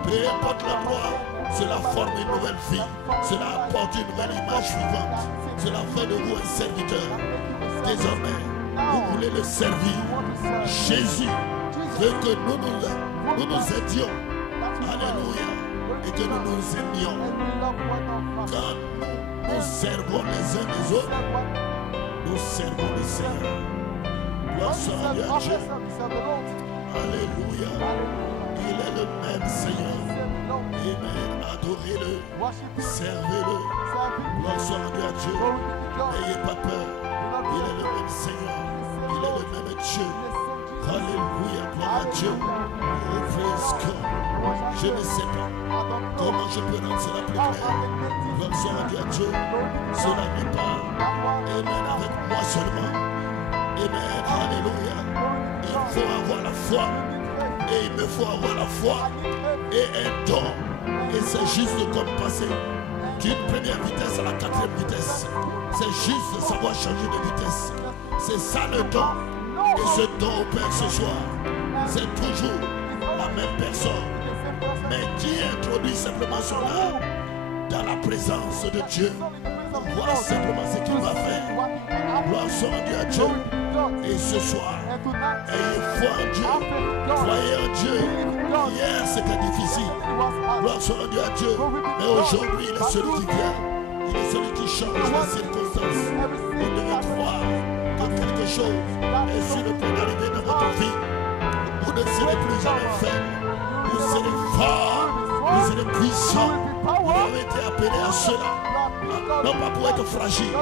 Peu importe l'endroit, cela forme une nouvelle vie. Cela apporte une nouvelle image vivante. Cela fait de vous un serviteur. Désormais, vous voulez le servir. Jésus veut que nous nous aidions. Alléluia. Et que nous nous aimions. Quand nous servons les uns les autres, nous servons le Seigneur. Gloire soit rendue à Dieu. Alléluia. Il est le même Seigneur. Amen. Adorez-le. Servez-le. Gloire soit rendue à Dieu. N'ayez pas peur. Il est le même Seigneur. Il est le même Dieu. Alléluia. Gloire à Dieu. Oh, praise God. Je ne sais pas comment je peux rendre cela plus clair. Gloire soit rendue à Dieu. Cela n'est pas, amen, avec moi seulement. Amen. Alléluia. Il faut avoir la foi. Et il me faut avoir la foi et un don. Et c'est juste comme passer d'une première vitesse à la quatrième vitesse. C'est juste de savoir changer de vitesse. C'est ça le don. Et ce don au Père ce soir, c'est toujours la même personne, mais qui introduit simplement son âme dans la présence de Dieu. Voilà simplement ce qu'il va faire. Gloire soit rendue à Dieu. Et ce soir, ayez foi en Dieu. Croyez en Dieu. Hier c'était difficile. Gloire soit rendue à Dieu. Mais aujourd'hui, il est celui qui vient. Il est celui qui change les circonstances. Vous devez croire que quelque chose est sur le point d'arriver dans votre vie. Vous ne serez plus jamais faible. Vous serez fort. Vous serez puissant. Vous avez été appelés à cela. Non pas pour être fragile,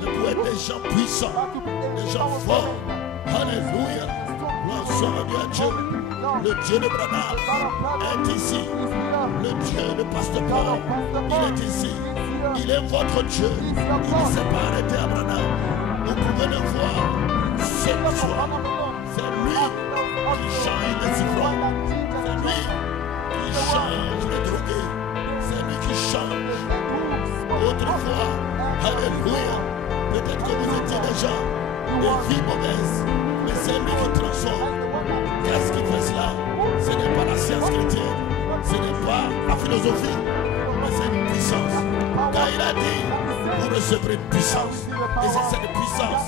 mais pour être des gens puissants, des gens forts. Alléluia. Gloire soit rendue à Dieu. Le Dieu de Branham est ici. Le Dieu de Pasteur Paul, il est ici. Il est votre Dieu. Il ne s'est pas arrêté à Branham. Vous pouvez le voir ce soir. C'est lui qui change les sifflants. C'est lui qui change les drogués. C'est lui qui change. Autrefois, alléluia, peut-être que vous étiez déjà des vies mauvaises, mais c'est lui qui transforme. Qu'est-ce qui fait cela? Ce n'est pas la science chrétienne, ce n'est pas la philosophie, mais c'est une puissance. Car il a dit, vous recevrez une puissance. Et c'est cette puissance.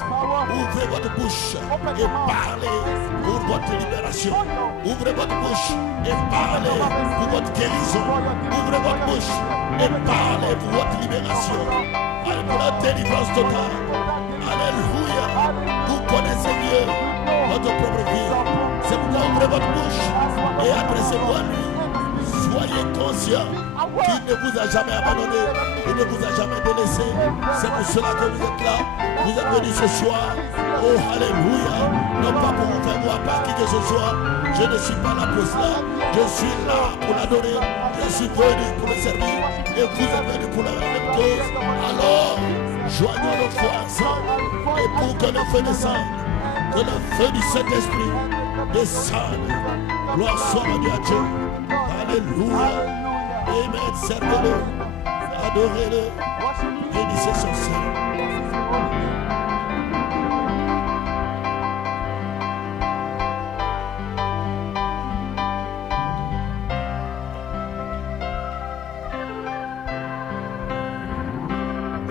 Ouvrez votre bouche et parlez pour votre libération. Ouvrez votre bouche et parlez pour votre guérison. Ouvrez votre bouche et parlez pour votre libération. Allez pour la délivrance totale. Alléluia. Vous connaissez mieux votre propre vie. C'est pourquoi ouvrez votre bouche et adressez-vous à lui. Soyez conscient qu'il ne vous a jamais abandonné, il ne vous a jamais délaissé. C'est pour cela que vous êtes là. Vous êtes venus ce soir. Oh, alléluia. Non pas pour vous faire voir par qui que ce soit. Je ne suis pas là pour cela. Je suis là pour l'adorer. Je suis venu pour le servir. Et vous êtes venus pour la même cause. Alors, joignons nos foi ensemble. Et pour que le feu descende, que le feu du Saint-Esprit descende. Gloire soit rendue à Dieu. Alléluia. Amen. Servez-le. Adorez-le. Bénissez son Seigneur.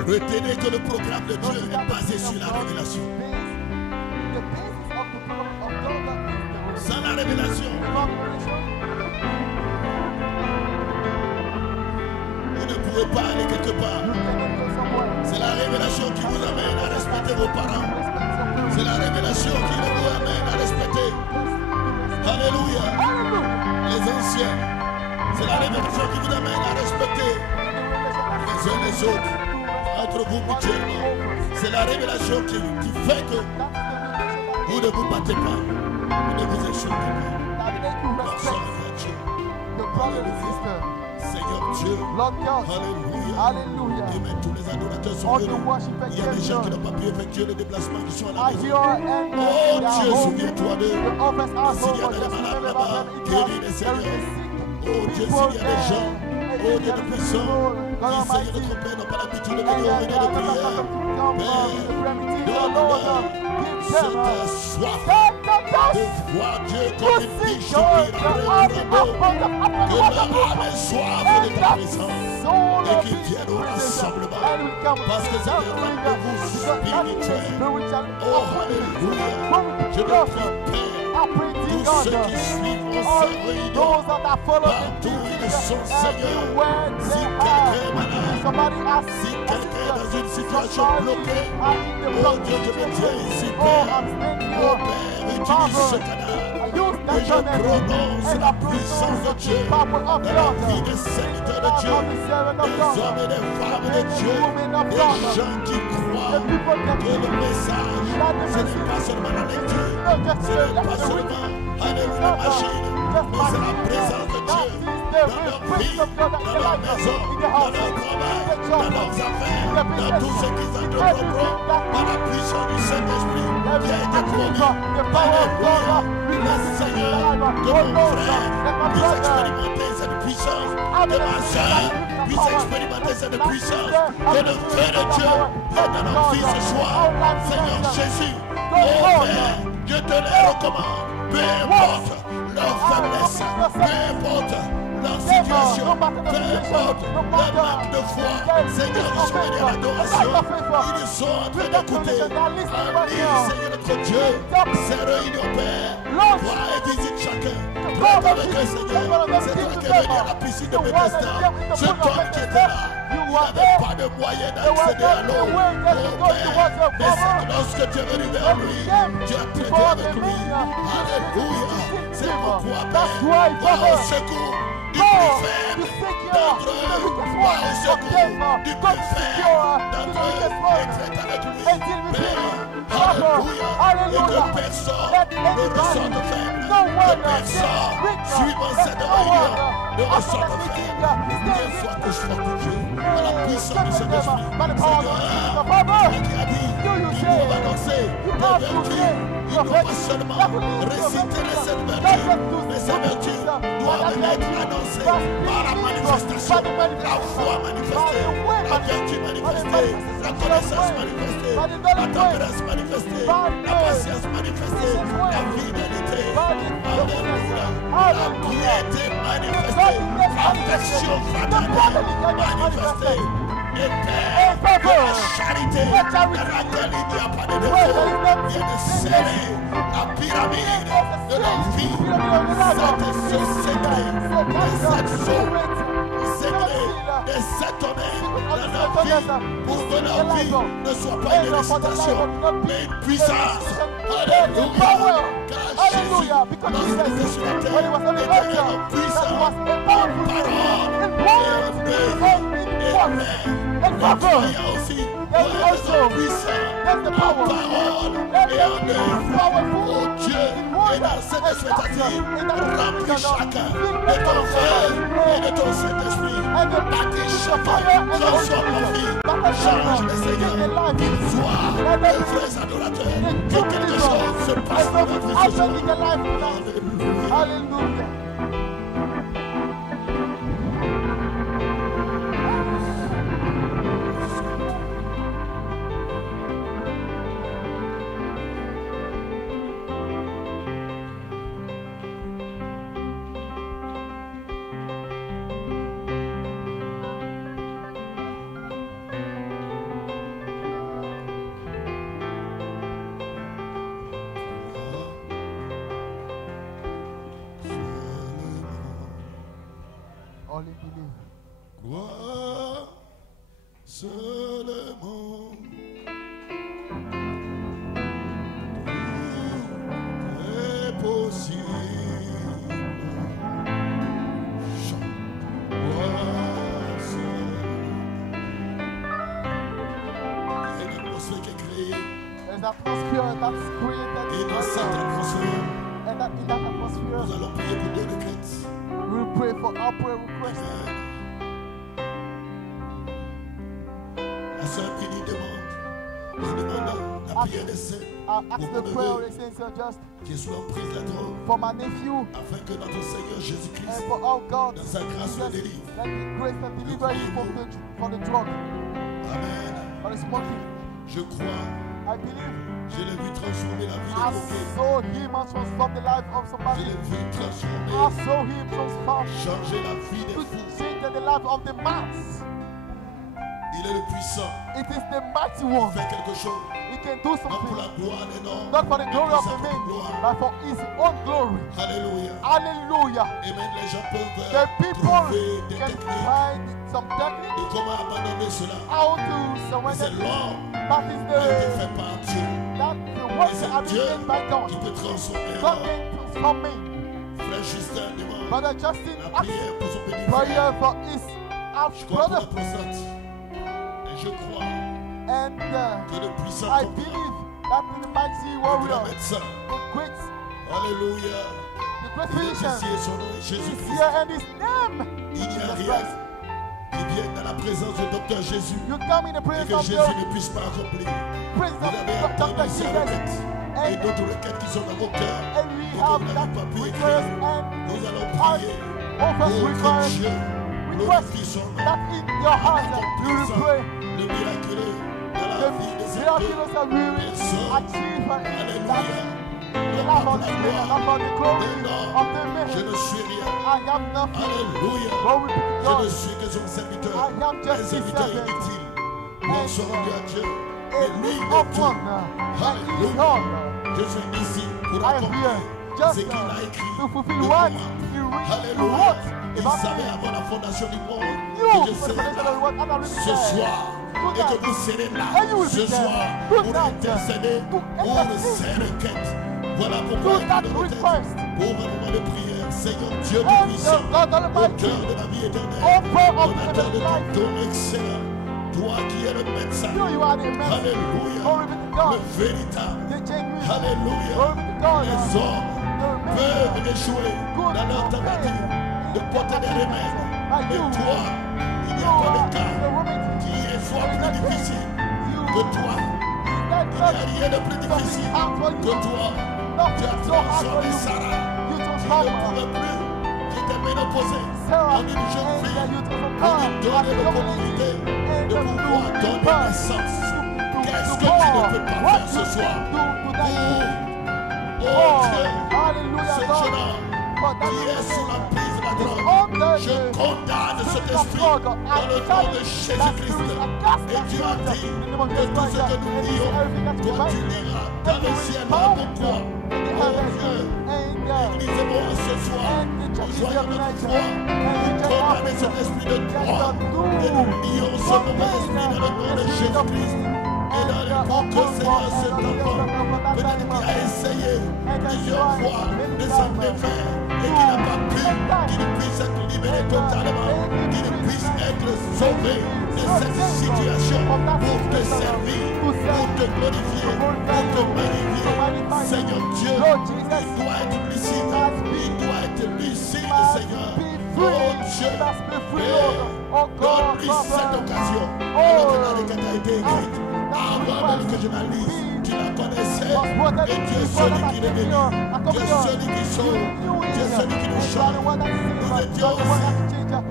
Retenez que le programme de Dieu est basé sur la révélation. Sans la révélation, vous ne pouvez pas aller quelque part. C'est la révélation qui vous amène à respecter vos parents. C'est la révélation qui vous amène à respecter. Alléluia. Les anciens. C'est la révélation qui vous amène à respecter les uns les autres. Entre vous mutuellement. C'est la révélation qui fait que vous ne vous battez pas. Vous ne vous échauffez pas. Personne à Dieu. Alléluia. Seigneur Dieu. Alléluia. Amen. Tous les adorateurs sont venus. Il y a des gens qui n'ont pas pu effectuer le déplacement qui sont à la maison. Oh Dieu, souviens-toi d'eux. S'il y a des malades là-bas, guéris les seigneurs. Oh Dieu, s'il y a des gens, oh Dieu de puissant, qui, Seigneur notre Père, n'ont pas l'habitude de venir au milieu de prière. Père, donne-leur cette soif de voir Dieu comme une biche qui après le radeau. Que leur âme ait soif de ta présence et qu'ils viennent au rassemblement. Parce que c'est un rendez-vous spirituel. Oh, alléluia. Je te prie, Père, tous ceux qui suivent en sa réunion, partout où ils sont, Seigneur, si quelqu'un est malade, si quelqu'un est dans une situation bloquée, oh Dieu, je me tiens ici, Père. Oh Père, utilise ce canal. Et je prononce la puissance de Dieu dans la vie des serviteurs de Dieu, des hommes et des femmes de Dieu, des gens qui croient que le message, ce n'est pas seulement la lecture, ce n'est pas seulement la machine, mais c'est la présence de Dieu dans leur vie, dans leur maison, dans leur travail, dans leurs affaires, dans tout ce qu'ils entreprendront, par la puissance du Saint-Esprit qui a été promis. Alléluia. Le Seigneur, que mon frère puisse expérimenter cette puissance, que ma soeur puisse expérimenter cette puissance. Que le feu de Dieu vienne dans nos vies ce soir. Seigneur Jésus, oh Père, je te les recommande. Peu importe leur faiblesse, peu importe leur situation, peu importe leur manque de foi, Seigneur, ils sont venus à l'adoration. Ils sont en train d'écouter. Allie, Seigneur notre Dieu, ces réunions, Père. Toi et visite chacun. Prends avec eux, Seigneur. C'est toi qui es venu à la piscine de Bethesda. Ce homme qui était là, il n'avait pas de moyen d'accéder à l'eau. Oh Père, mais c'est que lorsque tu es venu vers lui, tu as traité avec lui. Alléluia. C'est pourquoi, Père, va au secours du plus faible d'entre eux. Va au secours du plus faible d'entre eux. Et traite avec lui. Père, alléluia. Et que personne ne ressorte faible. Que personne, suivant cette réunion, ne ressorte faible. Dieu soit couche forte, Dieu. À la puissance de cet esprit. Seigneur, toi qui as dit, ils doivent annoncer tes vertus. Ils doivent pas seulement réciter les 7 vertus, mais ces vertus doivent être annoncées par la manifestation, la foi manifestée, la vertu manifestée, la connaissance manifestée, la tendresse manifestée, la patience manifestée, la fidélité, alléluia, la piété manifestée, l'affection fraternelle manifestée. Et Père, que la charité dans laquelle il n'y a pas de défaut vienne sceller la pyramide de nos vies, ce secret, des 7 sauts, secret des 7 tonnerres dans nos vies, pour que nos vies ne soient pas une récitation, mais une puissance. Alléluia. Car Jésus, lorsqu'il était sur la terre, était un puissant en parole et en œuvre et en air. Le croyant aussi doit être puissant en parole et en œuvre. Oh Dieu, et dans cette expectative, remplis chacun de ton feu et de ton Saint-Esprit. Bâtis chacun, transforme nos vies, change les Seigneurs, qu'ils soient des vrais adorateurs, que quelque chose se passe dans notre vie ce soir. Alléluia. Only believe. Crois seulement. Tout est possible. Crois seulement. Il y a une atmosphère qui est créée. There's an atmosphere that's created. Et dans cette atmosphère, And that in that atmosphere, nous allons prier pour 2 requêtes. we'll pray for our prayer requests. La sœur Bénie demande, je demande la prière des saints Ask the prayer of the saints just qui est sous l'emprise de la drogue, for my nephew afin que notre Seigneur and Jésus-Christ, for our God. dans sa grâce, le délivre. Let the grace and deliver you from the drug, Amen. from the smoking. Je crois, I believe je l'ai vu transformer la vie I de Coquet. saw him transform the life of Je somebody. l'ai vu I transformer, saw him transform changer la vie des to fous. change the life of the mass. Il est le puissant. It is the mighty Il one. fait quelque chose, He can do non pour something, la gloire des noms, not for the mais glory pour of sa the propre name, gloire. but for his own glory. Alléluia. Hallelujah. Et même les gens peuvent The people trouver des can techniques find some de technique comment abandonner cela. how to Mais surrender. c'est l'homme That is qui a été the fait par Dieu. that the Et work that c'est have Dieu been made by God. qui peut transformer God l'homme. can transform me. Frère Justin demande Brother Justin la asked prière pour son béni prayer frère. for his half Je crois pour la brother, prostate. Et je crois and que le puissant I tombera. believe that the mighty Et que warrior, le médecin, the great alléluia, great il est physician, ici et son nom est is Jésus-Christ. here, and his name Il n'y a Jesus rien Christ. qui vienne dans la présence du docteur Jésus You come in the et presence que of Jésus your ne puisse pas accomplir. presence Vous avez of Dr. entendu ces Jesus, requêtes et and d'autres requêtes qui sont dans vos cœurs and we et que have vous that n'avez pas pu request écrire. and Nous allons our prier offers pour que request. Dieu We request that in your heart you will pray. Le miraculeux dans la The vie des miraculous that we will achieve that in the life of the Spirit and about the glory of the Je man. ne suis rien. I am nothing. Alléluia. Glory be to Je ne God. suis que son serviteur. I am just Un his serviteur servant. inutile. Gloire soit rendue à Dieu. A Et lui least de of tout. one that is Alléluia. all. Je suis ici pour I am accomplir here ce just qu'il a écrit to fulfill de what moi. he Alléluia. wrote Il about savait me. avant la fondation du monde You, que je for the serais foundation of the world, and I là will be ce there. soir et que vous serez là And you will ce be there. soir Do pour that. intercéder Do pour intercede. ces requêtes. Voilà pourquoi Do il that nous demande request. pour un moment de prière. Seigneur Dieu And the Tout-Puissant, God Almighty, auteur de la vie éternelle, author of donateur de the life. ton don excellent, toi qui es le médecin. You are the immense. Alléluia. Glory be to God. Le véritable. The genuine. Alléluia. Glory be to God. Les hommes peuvent échouer dans leur tentative de porter des remèdes. Mais toi, il n'y a pas de cas qui est soit plus difficile que toi. Il n'y a rien de plus difficile que toi. Tu as transformé Sarah, qui ne pouvait plus, qui était ménopausée, en une jeune fille, pour lui donner l'opportunité de pouvoir donner naissance. Qu'est-ce que tu ne peux pas faire ce soir? Oh Dieu, ce jeune homme qui est sous l'emprise de la drogue, je condamne cet esprit dans le nom de Jésus-Christ. Et tu as dit que tout ce que nous prions, toi tu liras dans le ciel. Pourquoi? Oh Dieu, élisez-moi ce soir, joignons notre foi, nous condamnons cet esprit de drogue et nous lions ce mauvais esprit dans le nom de Jésus-Christ. Et dans le coup que Seigneur cet enfant, peut-être qu'il a essayé plusieurs fois de s'en défaire et qu'il n'a pas pu, qu'il puisse être libéré totalement, qu'il puisse être sauvé de cette situation pour te servir, pour te glorifier, pour te magnifier. Seigneur Dieu, il doit être lucide, il doit être lucide, Seigneur. Oh Dieu, donne-lui cette occasion, alors que la requête a été écrite. Avant même que je la lise, tu la connaissais. Et Dieu est celui qui les bénit. Dieu est celui qui sauve. Dieu est celui qui nous change. Nous étions aussi dans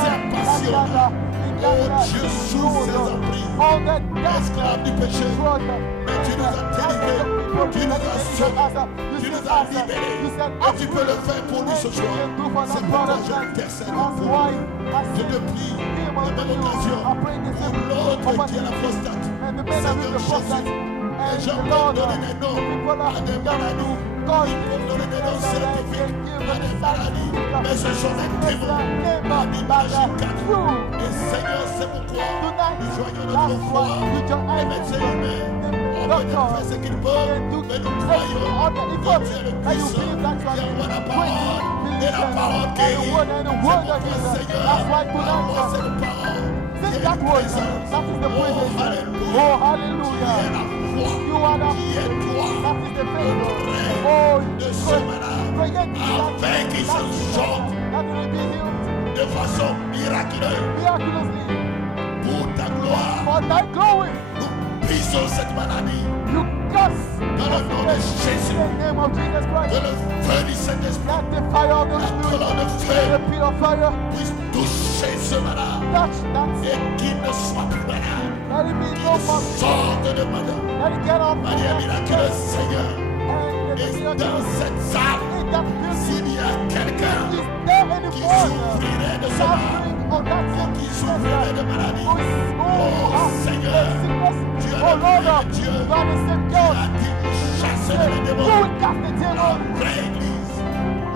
cette passion-là. Oh Dieu, sous ses emprises, esclaves du péché. Mais tu nous as délivrés. Tu nous as sauvés. Tu nous as libérés. Et tu peux le faire pour nous ce soir. C'est pourquoi je t'intercède pour nous. Je te prie, de la même occasion, pour l'autre qui est la prostate. Seigneur Jésus, les gens peuvent donner des noms à des maladies. Ils peuvent donner des noms scientifiques à des maladies. Mais ce sont des démons, maladies magiques. Et Seigneur, c'est pourquoi nous joignons notre foi. Les médecins humains ont peut-être fait ce qu'ils peuvent, mais nous croyons que Dieu est le puissant qui envoie la parole. Et la parole guérit. C'est pourquoi Seigneur, envoie cette parole. That word, that is the praise. Oh, hallelujah. You are the that is the faith. Oh, de ce malade, afin qu'il se sorte that will be healed de façon miraculeuse miraculously pour ta gloire. for thy glory. Nous brisons cette maladie You curse dans le nom de Jésus. in the name of Jesus Que Christ. le feu du Saint-Esprit, Let the fire of the la Spirit, colonne de the feu, pit of fire, puisse toucher ce malade touch that et qu'il ne soit plus malade. let it be no Qu'il more. sorte de malade. Let it get off Manière miraculeuse, Seigneur. and Et let dans it cette salle, in that building. s'il y a quelqu'un Is there qui anyone souffrirait de ce malade, suffering on that ou qui sickness? souffrirait de maladie, Oh, Seigneur, tu es oh le Lord, vrai Dieu. you are the same Tu God. as dit, chasse les You démons. will cast the La demon. vraie église,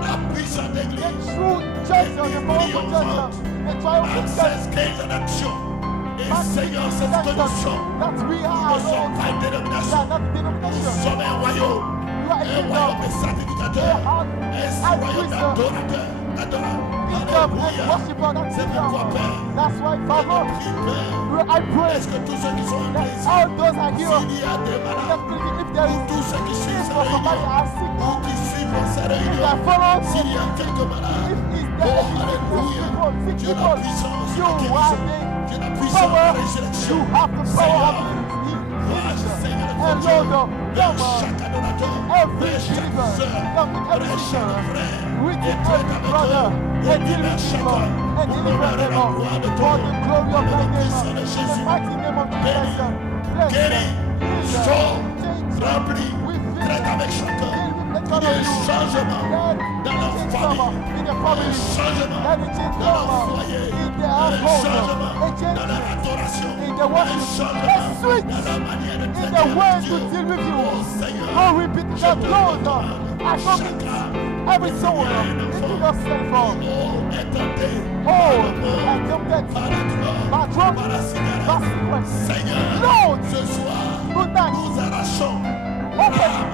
la puissante The église, true church of the powerful church. The triumphant church. accès qu'est en action. Et Seigneur, cette condition, That we nous are ne sommes pas une we are dénomination, not nous denomination. sommes un royaume. You are a Un royaume de kingdom. sacrificateurs, un royaume d'adorateurs, Kingdom and Alléluia. worshiper that C'est pourquoi, kingdom. Père, That's why, je Father, prie, Père, I pray est-ce que tous ceux qui sont en that place, all those are here. s'il y a des malades, That if there ou is tous ceux qui suivent sick cette or somebody réunion, are sick, ou qui suivent cette if réunion, they are followed, s'il y a quelques malades, if is oh, there any Alléluia, sick Dieu la people, puissance de you la are guérison, the Dieu la puissance de la power, résurrection, you have the power Seigneur, of va, Seigneur and notre Dieu, Lord, vers come on. chaque adorateur, Every vers chaque believer, sœur, come with every vers chaque believer, frère, with et every traite avec brother, eux, et and libère deliver chacun, and pour deliver l'honneur et them la all. gloire de For ton the nom. glory of Au thy nom name. puissant de In the Jésus. mighty name of Jesus. Bless Guéris, them. sauve, Change them. remplis, We feel traite them. avec chacun. Let Il y ait un changement dans la famille, in the un family. changement Let it change dans leur come foyer, in the un household. changement A change dans leur adoration, in the un worship. A changement switch dans la manière de in traiter the way avec to Dieu. deal with you. Oh Seigneur, Oh, repeat je that te Lord. demande, I commit chaque âme, every soul into your self. oh, est tenté Oh, par le monde, I tempted par la drogue, by drug, par la by cigarette. cigarette. Seigneur, Lord, ce soir, good night. nous arrachons Open l'âme,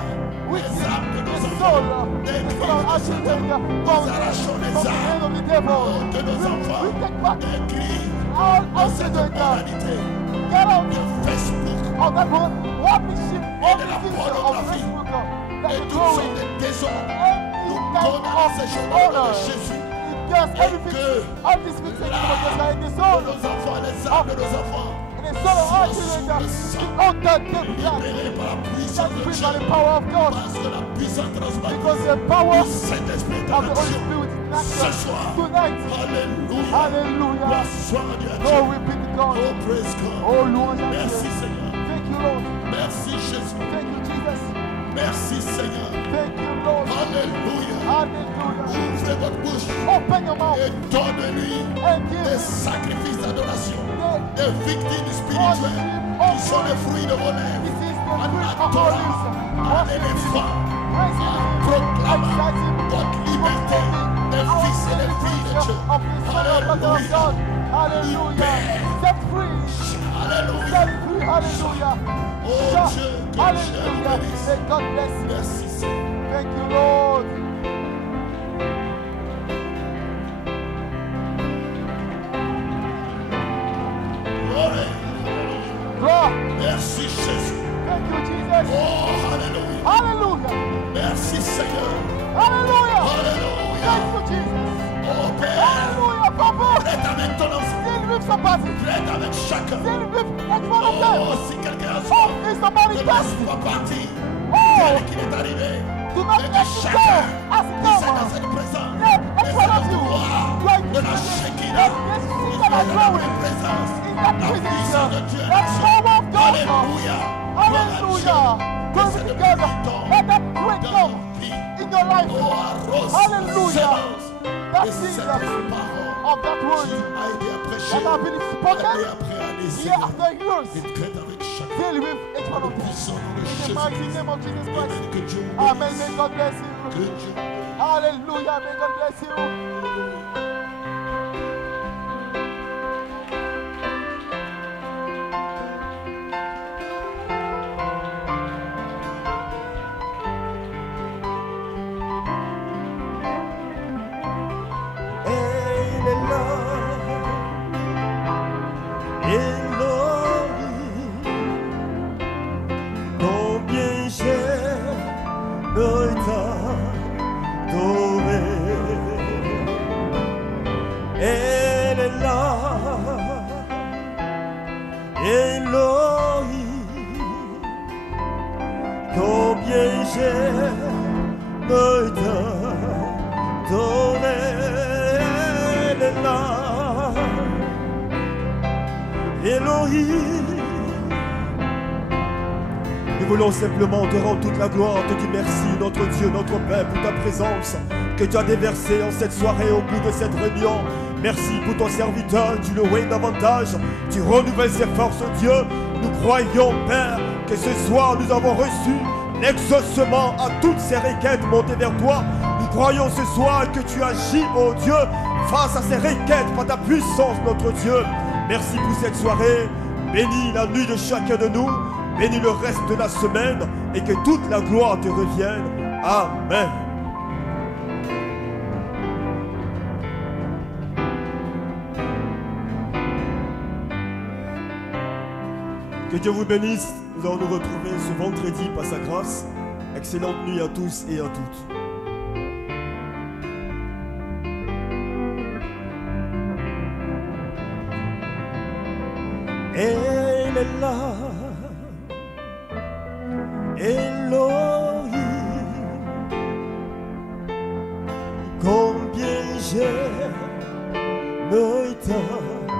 with les âmes de nos the enfants, soul, des the cris soul of de our Satan. children, Nous arrachons les from the hand âmes of the devil. de nos enfants, We take back des cris all de our cette children. moralité Get out de Facebook of that one, workmanship, all de the la things of pornographie Facebook, et that the toutes sortes glory, de désordres. Nous any type condamnons of ces choses dans le nom honor. de Jésus. Just Et everything, que all these things that in the de soul, nos enfants, les âmes de nos enfants, in the soul of our children, out that the blood, libérés par la set puissance de free Dieu, by the power of God, parce que la puissance transforme because the power du Saint-Esprit est of en the Holy action. Spirit is not Ce soir, tonight. alléluia, Hallelujah. bonsoir Dieu. Oh, we be to God. Oh, praise God. Oh, louange à Merci Dieu. Seigneur, Thank you, Lord. merci Jésus, Thank you, Jesus. merci Seigneur, Thank you, Lord. alléluia. Hallelujah. Ouvrez votre bouche Open your mouth et donnez-lui and des give sacrifices d'adoration, the des victimes spirituelles qui sont les fruits de vos lèvres. This is the En fruit of our adorant, lips. en Worship Him. éléphant, Praise en Him. proclamant Exalt Him. votre liberté des Our fils et des filles de Dieu. of the Son of God. Alléluia. Hallelujah. Set free. Alléluia. Set free. Hallelujah. Oh Shout. Dieu, que Dieu Hallelujah. nous bénisse. May God bless you. Merci Seigneur. Thank you, Lord. Glory. Glory. Merci Jésus. Thank you, Jesus. Oh, alléluia. Hallelujah. Merci Seigneur. Hallelujah. Alléluia. Thank you, Jesus. Oh Père, Hallelujah, Papa. traite avec ton enfant. Deal with somebody. Traite avec chacun. Deal with each one of Oh, them. si quelqu'un a Oh, soif, is somebody ne thirsty? laisse pas partir. Oh, Tel qu'il est arrivé. do not Et let que it go chacun as it puisse être dans comes. cette présence. Let Et each one of cette you, gloire like de la Shekinah. this Nous season of de la glory, présence. in that La presence, puissance de Dieu. that power of God. Alléluia. Hallelujah. Glory be to God. Let that great come in your life. Oh, arrose Hallelujah. That et seed cette of parole that qui word a été prêchée that have been année spoken après année, year Seigneur. after years. Et traite avec chacun. Deal with each one of them. Puissant nom de In the Jésus. mighty name of Jesus Christ. Amen. Que Dieu vous Amen. bénisse. May God bless you. Que Dieu vous bénisse. Hallelujah. May God bless you. Elle est là, Elohim, combien j'aime t'adorer. Elle est là, Elohim, combien j'aime t'adorer. Elle est là, Elohim. Nous voulons simplement te rendre toute la gloire, te dire merci, notre Dieu, notre Père, pour ta présence que tu as déversée en cette soirée au bout de cette réunion. Merci pour ton serviteur, tu le waynes davantage, tu renouvelles ses forces, Dieu. Nous croyons, Père, que ce soir nous avons reçu l'exaucement à toutes ces requêtes montées vers toi. Nous croyons ce soir que tu agis, oh Dieu, face à ces requêtes par ta puissance, notre Dieu. Merci pour cette soirée. Bénis la nuit de chacun de nous. Bénis le reste de la semaine et que toute la gloire te revienne. Amen. Que Dieu vous bénisse. Nous allons nous retrouver ce vendredi par sa grâce. Excellente nuit à tous et à toutes. Elle est là, Elohim, combien j'aime nous t'adorons.